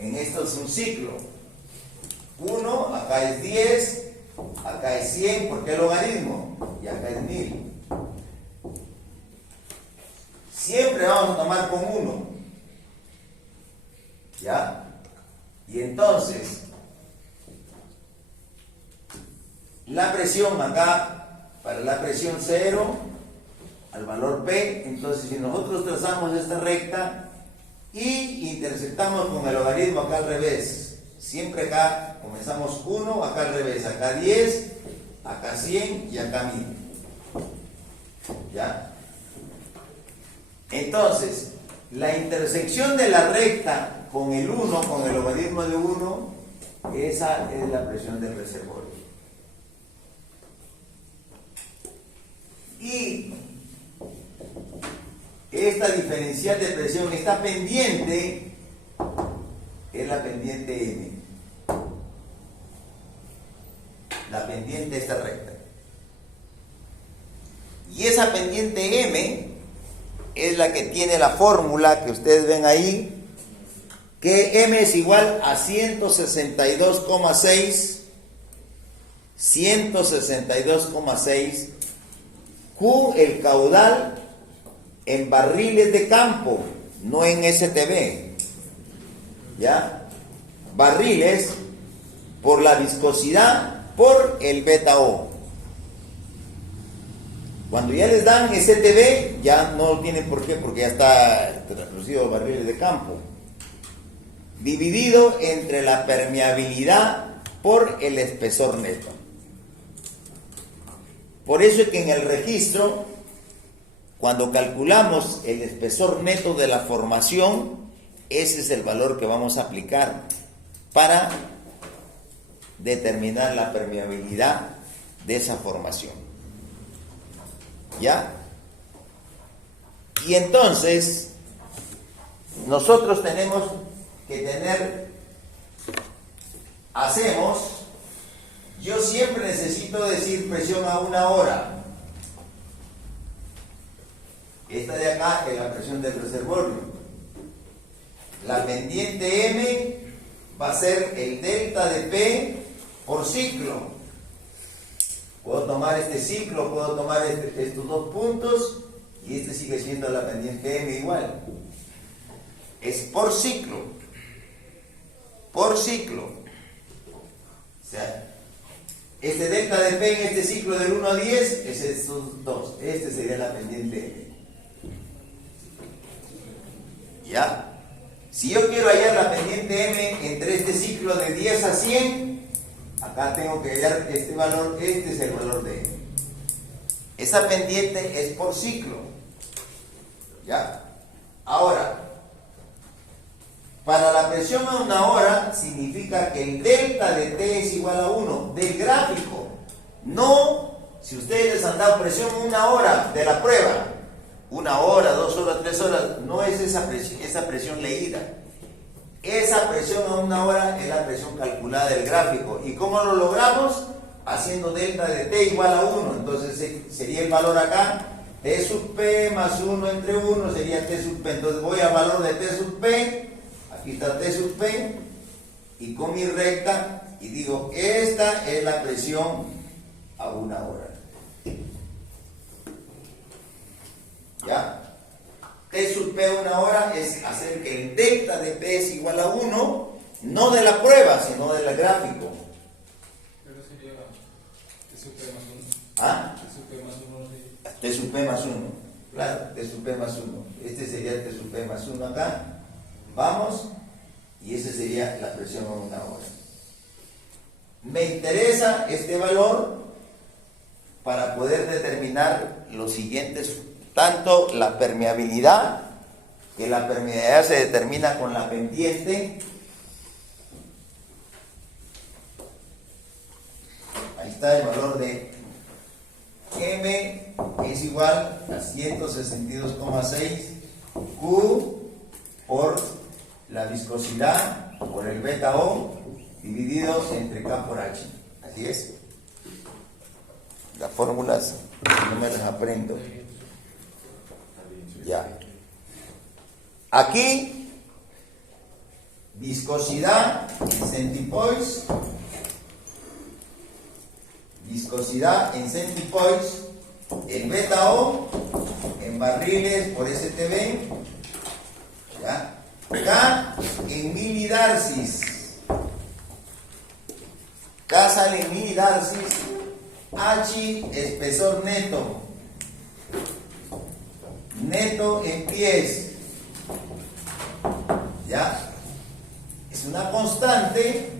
en esto es un ciclo. 1, acá es 10, acá es 100, porque es logaritmo, y acá es 1000. Siempre vamos a tomar con 1. ¿Ya? Y entonces, la presión acá, para la presión 0, al valor P, entonces si nosotros trazamos esta recta, y intersectamos con el logaritmo acá al revés. Siempre acá comenzamos 1, acá al revés, acá 10, acá 100 y acá 1000. ¿Ya? Entonces, la intersección de la recta con el 1, con el logaritmo de 1, esa es la presión del reservorio. Y esta diferencial de presión, esta pendiente, es la pendiente M. La pendiente de esta recta. Y esa pendiente M es la que tiene la fórmula que ustedes ven ahí, que M es igual a 162,6 Q el caudal en barriles de campo, no en STB. ¿Ya? Barriles por la viscosidad por el beta O. Cuando ya les dan STB, ya no tienen por qué, porque ya está traducido barriles de campo. Dividido entre la permeabilidad por el espesor neto. Por eso es que en el registro, cuando calculamos el espesor neto de la formación, ese es el valor que vamos a aplicar para determinar la permeabilidad de esa formación. ¿Ya? Y entonces, nosotros tenemos que tener, yo siempre necesito decir presión a 1 hora. Esta de acá es la presión del reservorio. La pendiente M va a ser el delta de P por ciclo. Puedo tomar este ciclo, puedo tomar estos dos puntos y este sigue siendo la pendiente M igual. Es por ciclo. Por ciclo. O sea, este delta de P en este ciclo del 1 a 10 es estos dos. Este sería la pendiente M. ¿Ya? Si yo quiero hallar la pendiente M entre este ciclo de 10 a 100, acá tengo que hallar este valor, este es el valor de M. Esa pendiente es por ciclo. ¿Ya? Ahora, para la presión a 1 hora significa que el delta de T es igual a 1 del gráfico. No, si ustedes les han dado presión 1 hora de la prueba, 1 hora, 2 horas, 3 horas, no es esa presión leída. Esa presión a 1 hora es la presión calculada del gráfico. ¿Y cómo lo logramos? Haciendo delta de T igual a 1. Entonces sería el valor acá, T sub P más 1 entre 1 sería T sub P. Entonces voy al valor de T sub P, aquí está T sub P, y con mi recta, y digo, esta es la presión a 1 hora. ¿Ya? T sub P a 1 hora es hacer que el delta de P es igual a 1, no de la prueba, sino del gráfico. Pero sería T sub P más 1. ¿Ah? T sub P más 1. T sub P más 1. Claro, T sub P más 1. Este sería T sub P más 1 acá. Vamos. Y esa sería la presión a 1 hora. Me interesa este valor para poder determinar los siguientes, tanto la permeabilidad, que la permeabilidad se determina con la pendiente. Ahí está el valor de M, es igual a 162,6 Q por la viscosidad por el beta O dividido entre K por H. Así es. Las fórmulas no me las aprendo. Ya. Aquí, viscosidad en centipoise. Viscosidad en centipoise. El beta O en barriles por STB. ¿Ya? K en milidarcis. K sale en milidarcis. H espesor neto. Neto en pies. es una constante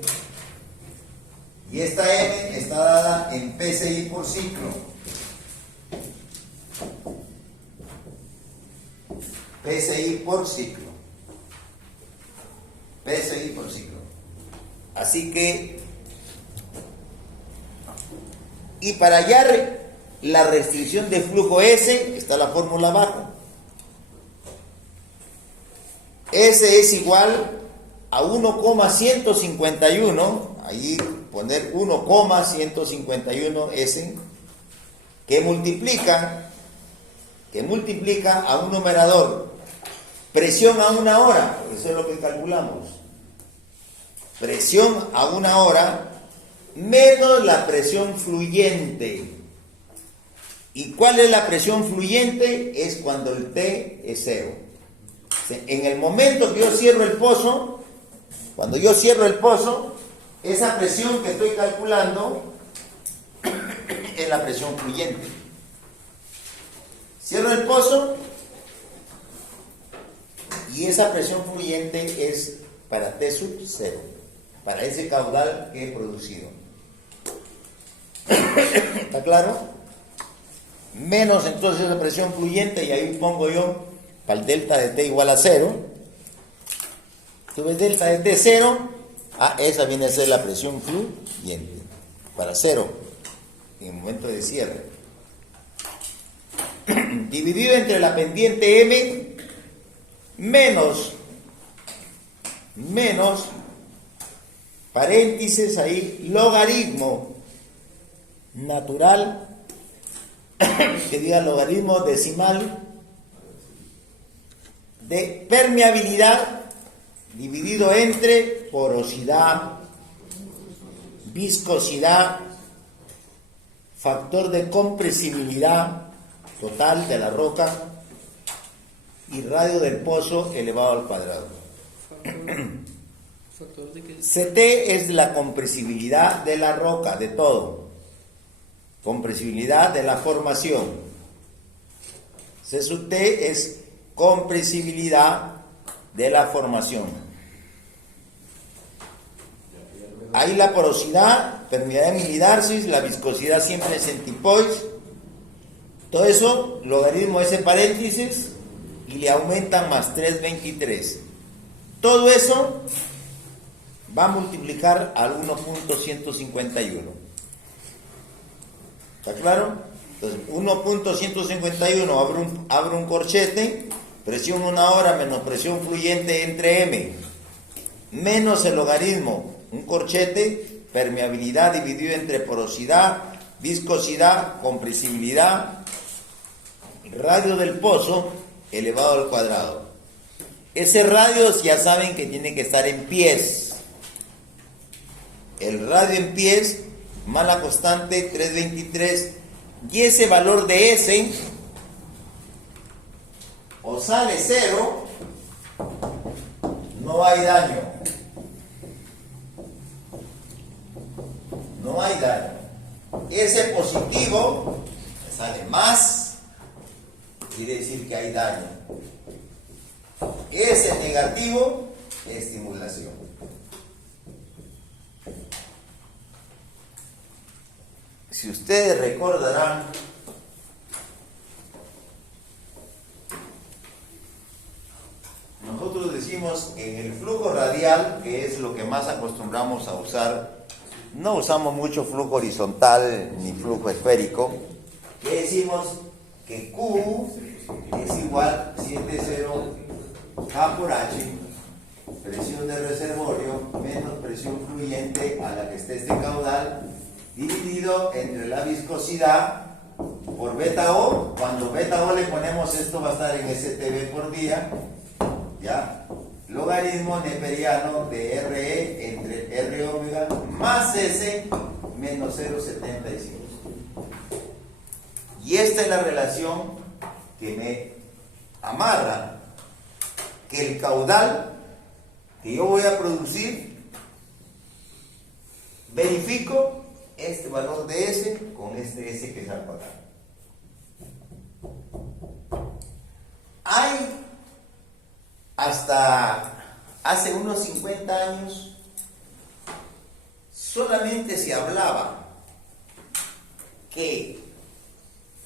y esta M está dada en PSI por ciclo. PSI por ciclo. PSI por ciclo. Así que, y para hallar la restricción de flujo S, está la fórmula abajo. S es igual a 1,151, ahí poner 1,151 S, que multiplica a un numerador presión a una hora, eso es lo que calculamos, presión a una hora menos la presión fluyente. ¿Y cuál es la presión fluyente? Es cuando el T es 0. En el momento que yo cierro el pozo, cuando yo cierro el pozo, esa presión que estoy calculando es la presión fluyente. Cierro el pozo y esa presión fluyente es para T sub 0, para ese caudal que he producido. ¿Está claro? Menos entonces la presión fluyente, y ahí pongo yo para el delta de T igual a 0. Tú ves delta de T 0, esa viene a ser la presión fluyente, para 0, en el momento de cierre. Dividido entre la pendiente M, menos, paréntesis ahí, logaritmo natural, que diga logaritmo decimal, de permeabilidad dividido entre porosidad, viscosidad, factor de compresibilidad total de la roca y radio del pozo elevado al cuadrado. ¿Factor de qué? CT es la compresibilidad de la roca, de todo. Compresibilidad de la formación. C sub T es compresibilidad de la formación. Ahí la porosidad, permeabilidad milidarcis, la viscosidad siempre es centipoise. Todo eso, logaritmo ese paréntesis, y le aumentan más 323. Todo eso va a multiplicar al 1.151. ¿Está claro? Entonces, 1.151 abro un corchete, presión una hora menos presión fluyente entre M, menos el logaritmo, un corchete, permeabilidad dividido entre porosidad, viscosidad, compresibilidad, radio del pozo elevado al cuadrado. Ese radio ya saben que tiene que estar en pies. El radio en pies más la constante 323, y ese valor de S o sale 0, no hay daño. No hay daño. Ese positivo sale más, quiere decir que hay daño. Ese negativo, estimulación. Si ustedes recordarán, nosotros decimos en el flujo radial, que es lo que más acostumbramos a usar, no usamos mucho flujo horizontal ni flujo esférico, que decimos que Q es igual a 7,0 K por H, presión de reservorio menos presión fluyente a la que esté este caudal, dividido entre la viscosidad por beta O. Cuando beta O le ponemos esto, va a estar en STB por día, ¿ya? Logaritmo neperiano de RE entre R omega más S menos 0,75. Y esta es la relación que me amarra que el caudal que yo voy a producir, verifico este valor de S con este S que salgo acá. Hay hasta hace unos 50 años solamente se hablaba que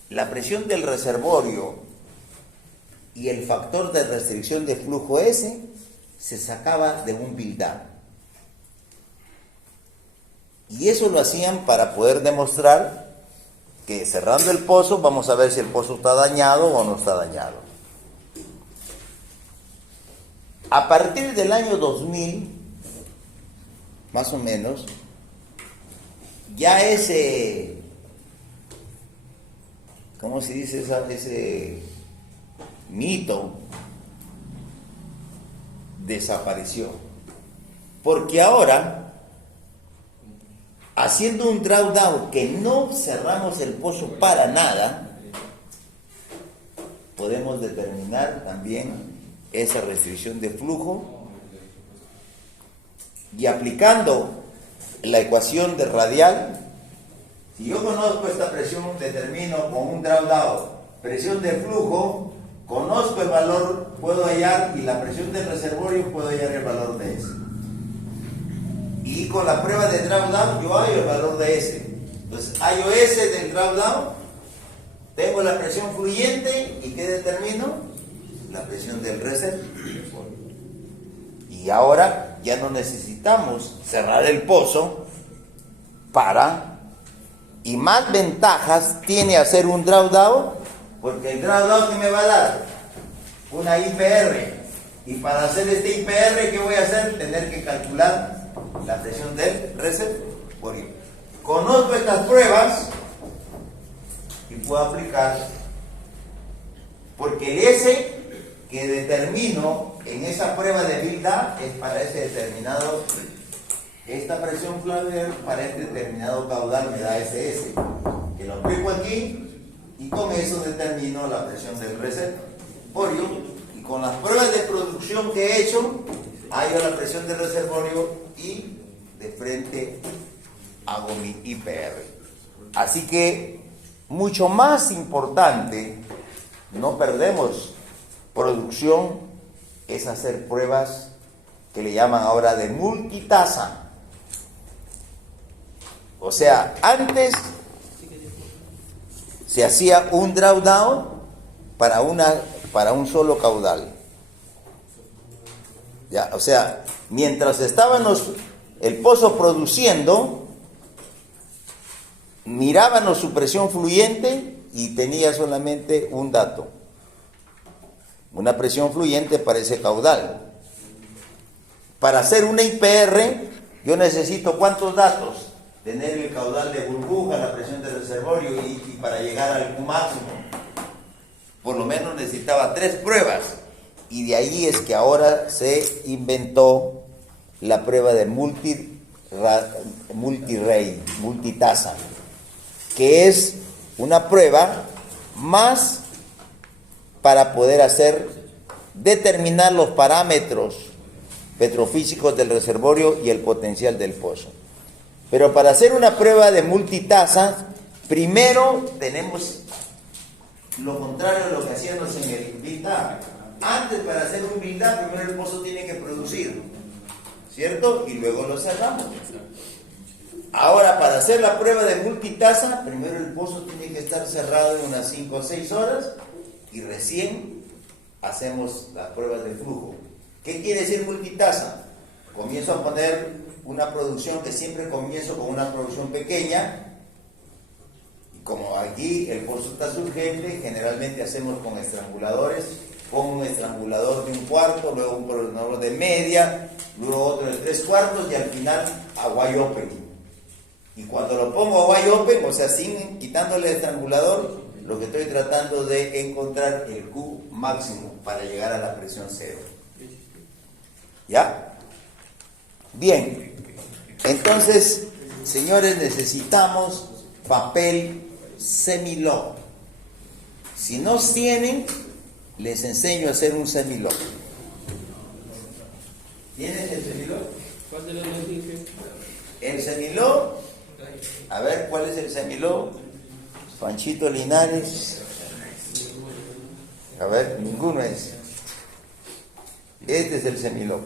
la presión del reservorio y el factor de restricción de flujo S se sacaba de un build-up. Y eso lo hacían para poder demostrar que cerrando el pozo vamos a ver si el pozo está dañado o no está dañado. A partir del año 2000, más o menos, ya ese, ¿cómo se dice? Ese mito desapareció. Porque ahora, haciendo un drawdown que no cerramos el pozo para nada, podemos determinar también esa restricción de flujo y aplicando la ecuación de radial, si yo conozco esta presión, determino con un drawdown presión de flujo, conozco el valor, puedo hallar, y la presión del reservorio puedo hallar el valor de S. Y con la prueba de drawdown yo hallo el valor de S. Entonces hallo S del drawdown, tengo la presión fluyente y ¿qué determino? La presión del reservorio. Y ahora ya no necesitamos cerrar el pozo para, y más ventajas tiene hacer un drawdown, porque el drawdown ¿qué me va a dar? Una IPR. Y para hacer este IPR, ¿qué voy a hacer? Tener que calcular la presión del reservorio. Conozco estas pruebas y puedo aplicar, porque el S que determino en esa prueba de build-up es para ese determinado, esta presión fluvial para este determinado caudal me da SS, que lo aplico aquí y con eso determino la presión del reservorio, y con las pruebas de producción que he hecho hallo la presión del reservorio y de frente hago mi IPR. Así que mucho más importante, no perdemos producción, es hacer pruebas que le llaman ahora de multitasa. O sea, antes se hacía un drawdown para un solo caudal. Ya, o sea, mientras estábamos el pozo produciendo, mirábamos su presión fluyente y tenía solamente un dato, una presión fluyente para ese caudal. Para hacer una IPR, yo necesito ¿cuántos datos? Tener el caudal de burbuja, la presión del reservorio y para llegar al Q máximo. Por lo menos necesitaba 3 pruebas. Y de ahí es que ahora se inventó la prueba de multitasa, que es una prueba más para poder determinar los parámetros petrofísicos del reservorio y el potencial del pozo. Pero para hacer una prueba de multitasa, primero tenemos lo contrario a lo que hacíamos en el build-up. Antes, para hacer un build-up, primero el pozo tiene que producir, ¿cierto? Y luego lo cerramos. Ahora, para hacer la prueba de multitasa, primero el pozo tiene que estar cerrado en unas 5 o 6 horas y recién hacemos las pruebas de flujo. ¿Qué quiere decir multitasa? Comienzo a poner una producción, que siempre comienzo con una producción pequeña, y como aquí el pozo está surgente, generalmente hacemos con estranguladores, pongo un estrangulador de 1/4, luego un estrangulador de media, luego otro de 3/4 y al final a wide open. Y cuando lo pongo a wide open, o sea, sin quitándole el estrangulador, lo que estoy tratando de encontrar el Q máximo para llegar a la presión 0. ¿Ya? Bien. Entonces, señores, necesitamos papel semilog. Si no tienen, les enseño a hacer un semilog. ¿Tienes el semilog? ¿Cuál de los dos dije? El semilog, a ver, ¿cuál es el semilog? Panchito Linares. A ver, ninguno es. Este es el semilog.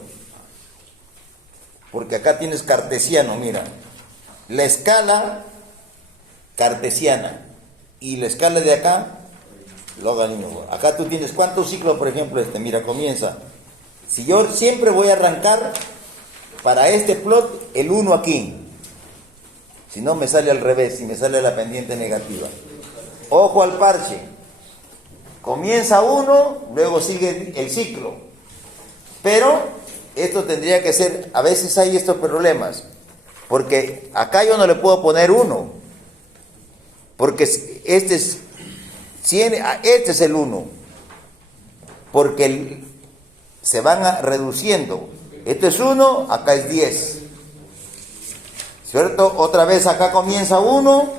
porque acá tienes cartesiano, mira. La escala cartesiana y la escala de acá, logaritmo. Acá tú tienes, ¿cuántos ciclos, por ejemplo, mira, comienza. Si yo siempre voy a arrancar para este plot el 1 aquí. Si no, me sale al revés, si me sale la pendiente negativa. Ojo al parche. Comienza 1, luego sigue el ciclo. Pero esto tendría que ser, a veces hay estos problemas, porque acá yo no le puedo poner 1, porque este es el 1, porque se van reduciendo. Esto es 1, acá es 10. ¿Cierto? Otra vez acá comienza 1,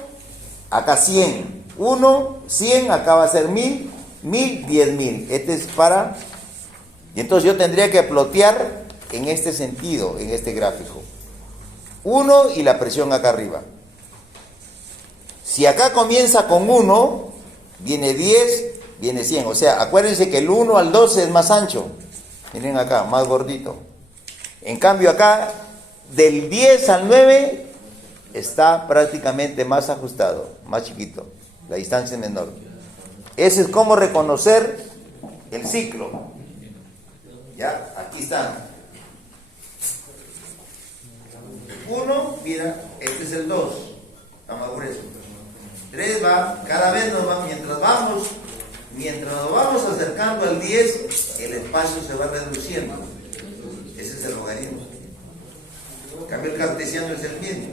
acá 100. 1, 100, acá va a ser 1000, 1000, 10.000. Este es para... Y entonces yo tendría que plotear en este sentido, en este gráfico. 1 y la presión acá arriba. Si acá comienza con 1, viene 10, viene 100. O sea, acuérdense que el 1 al 12 es más ancho. Miren acá, más gordito. En cambio acá, del 10 al 9, está prácticamente más ajustado, más chiquito. La distancia es menor. Ese es como reconocer el ciclo. Ya, aquí está. 1, mira, este es el 2. Está más grueso. 3 va, cada vez nos va, mientras nos vamos acercando al 10, el espacio se va reduciendo. Ese es el logaritmo. En cambio el cartesiano es el mismo.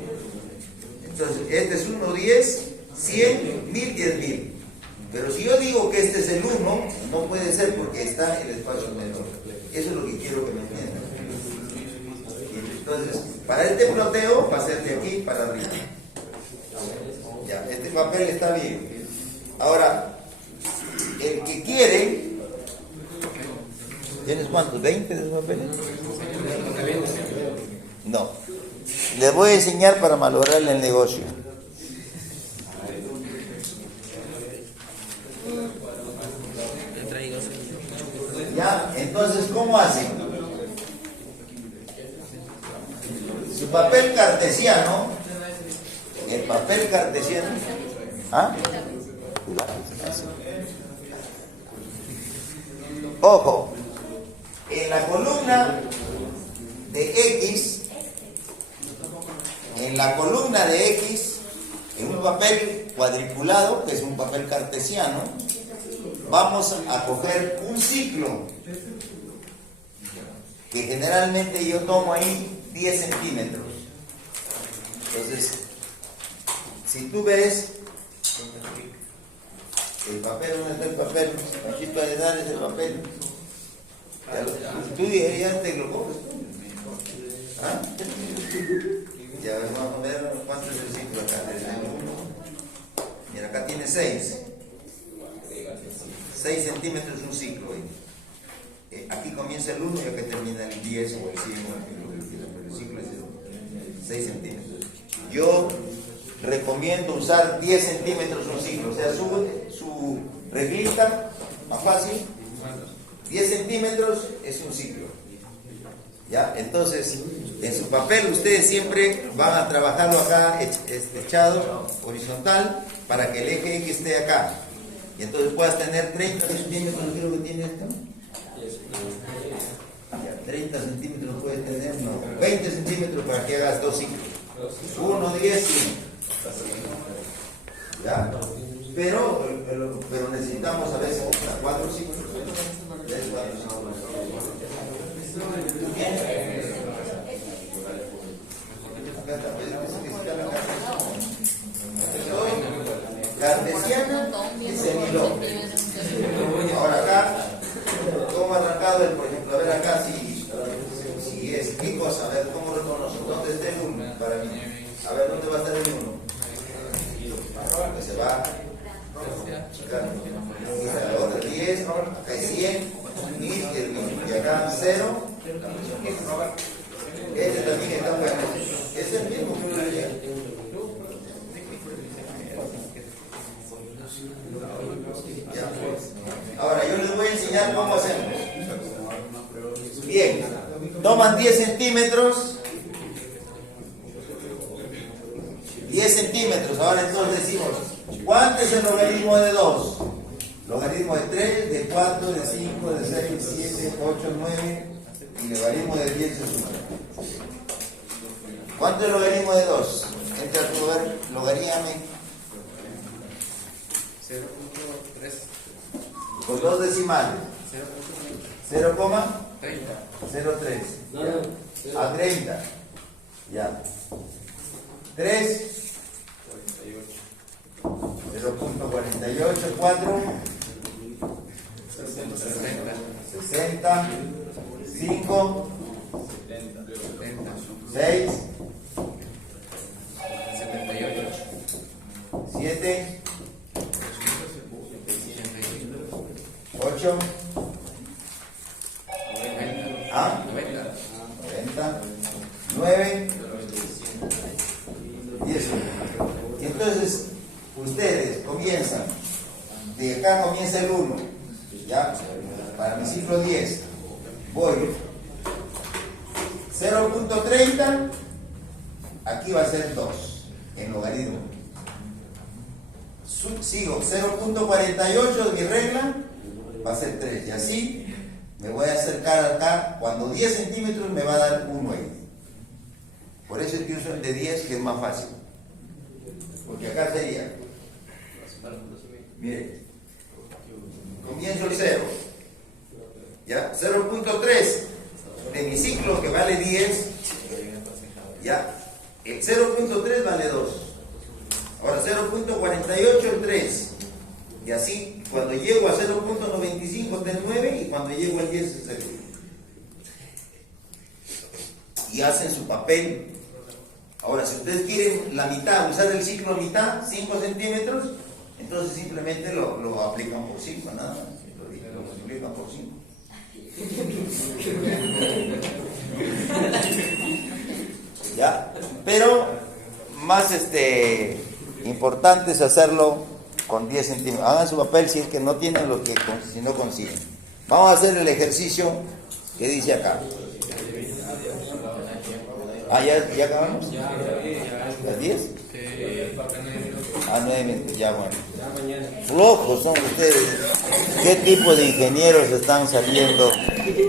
Entonces, este es 1, 10, 100, 1000, 10.000. Pero si yo digo que este es el 1, no puede ser porque está el espacio menor. Eso es lo que quiero que me entiendan. Entonces, para este ploteo va a ser de aquí para arriba. Ya, este papel está bien. Ahora, el que quiere, ¿tienes cuántos? ¿20 de esos papeles? No. Les voy a enseñar para malograrle el negocio. Ya, entonces, ¿cómo hacen? Su papel cartesiano, el papel cartesiano, ¿ah? Ojo, en la columna de X, en un papel cuadriculado, que es un papel cartesiano, vamos a coger un ciclo, que generalmente yo tomo ahí 10 centímetros. Entonces, si tú ves el papel, ¿dónde está el papel? Aquí para darles el papel. Tú ya te lo coges. ¿Ah? Ya vamos a ver cuánto es el ciclo acá. Mira, acá tiene 6. 6 centímetros un ciclo. Aquí comienza el 1 y acá termina el 10 o el 100 o el ciclo es 6 centímetros. Yo recomiendo usar 10 centímetros un ciclo, o sea, su reglita, más fácil, 10 centímetros es un ciclo. ¿Ya? Entonces, en su papel ustedes siempre van a trabajarlo acá echado horizontal para que el eje X esté acá. Y entonces puedas tener 30 centímetros, creo que tiene esto. 30 centímetros puedes tener, no, 20 centímetros para que hagas 2 ciclos. 1, 10, 100. ¿Ya? Pero necesitamos a veces 4 ciclos. 3, 4 ciclos. ¿Bien? Acá está, cartesiana y semilón. Ahora acá, ¿cómo ha arrancado el, por ejemplo? A ver acá si es, ¿qué cosa? A ver, ¿cómo reconozco? ¿Dónde está el 1 para mí? A ver, ¿dónde va a estar el 1? Que se va. Claro. La otra 10, acá hay 100, 1000 y acá 0. Este también está bueno. Es el mismo que uno ayer. Ahora yo les voy a enseñar cómo hacemos. Bien, toman 10 centímetros 10 centímetros. Ahora entonces decimos, ¿cuánto es el logaritmo de 2? Logaritmo de 3, de 4, de 5, de 6, 7, 8, 9 y logaritmo de 10 es 1. ¿Cuánto es el logaritmo de 2? Entra a tu lugar, logaríame. 0.3. Con 2 decimales. 0,03. 0.30. A 30. Ya. 3. 0.48. 4. 60. 5. 6. 7. 8. 90. 9. 10. Y entonces ustedes comienzan, de acá comienza el 1, ya, para mi ciclo 10, voy 0.30, aquí va a ser 2 en logaritmo. Sigo 0.48 de mi regla, va a ser 3, y así me voy a acercar acá, cuando 10 centímetros me va a dar 1 ahí. Por eso es que uso el de 10, que es más fácil. Porque acá sería, mire, comienzo el 0, ya, 0.3 de mi ciclo que vale 10, ya, el 0.3 vale 2, ahora 0.48 el 3, y así cuando llego a 0.95 está el 9 y cuando llego al 10 es el 1. Y hacen su papel. Ahora, si ustedes quieren la mitad, usar el ciclo mitad, 5 centímetros, entonces simplemente lo aplican por 5, nada más. Lo multiplican por 5. Ya, pero más importante es hacerlo con 10 centímetros. Hagan su papel si es que no tienen lo que, si no consiguen. Vamos a hacer el ejercicio que dice acá. ¿Ya acabamos? ¿Las 10? A 9, ya bueno. Flojos son ustedes. ¿Qué tipo de ingenieros están saliendo?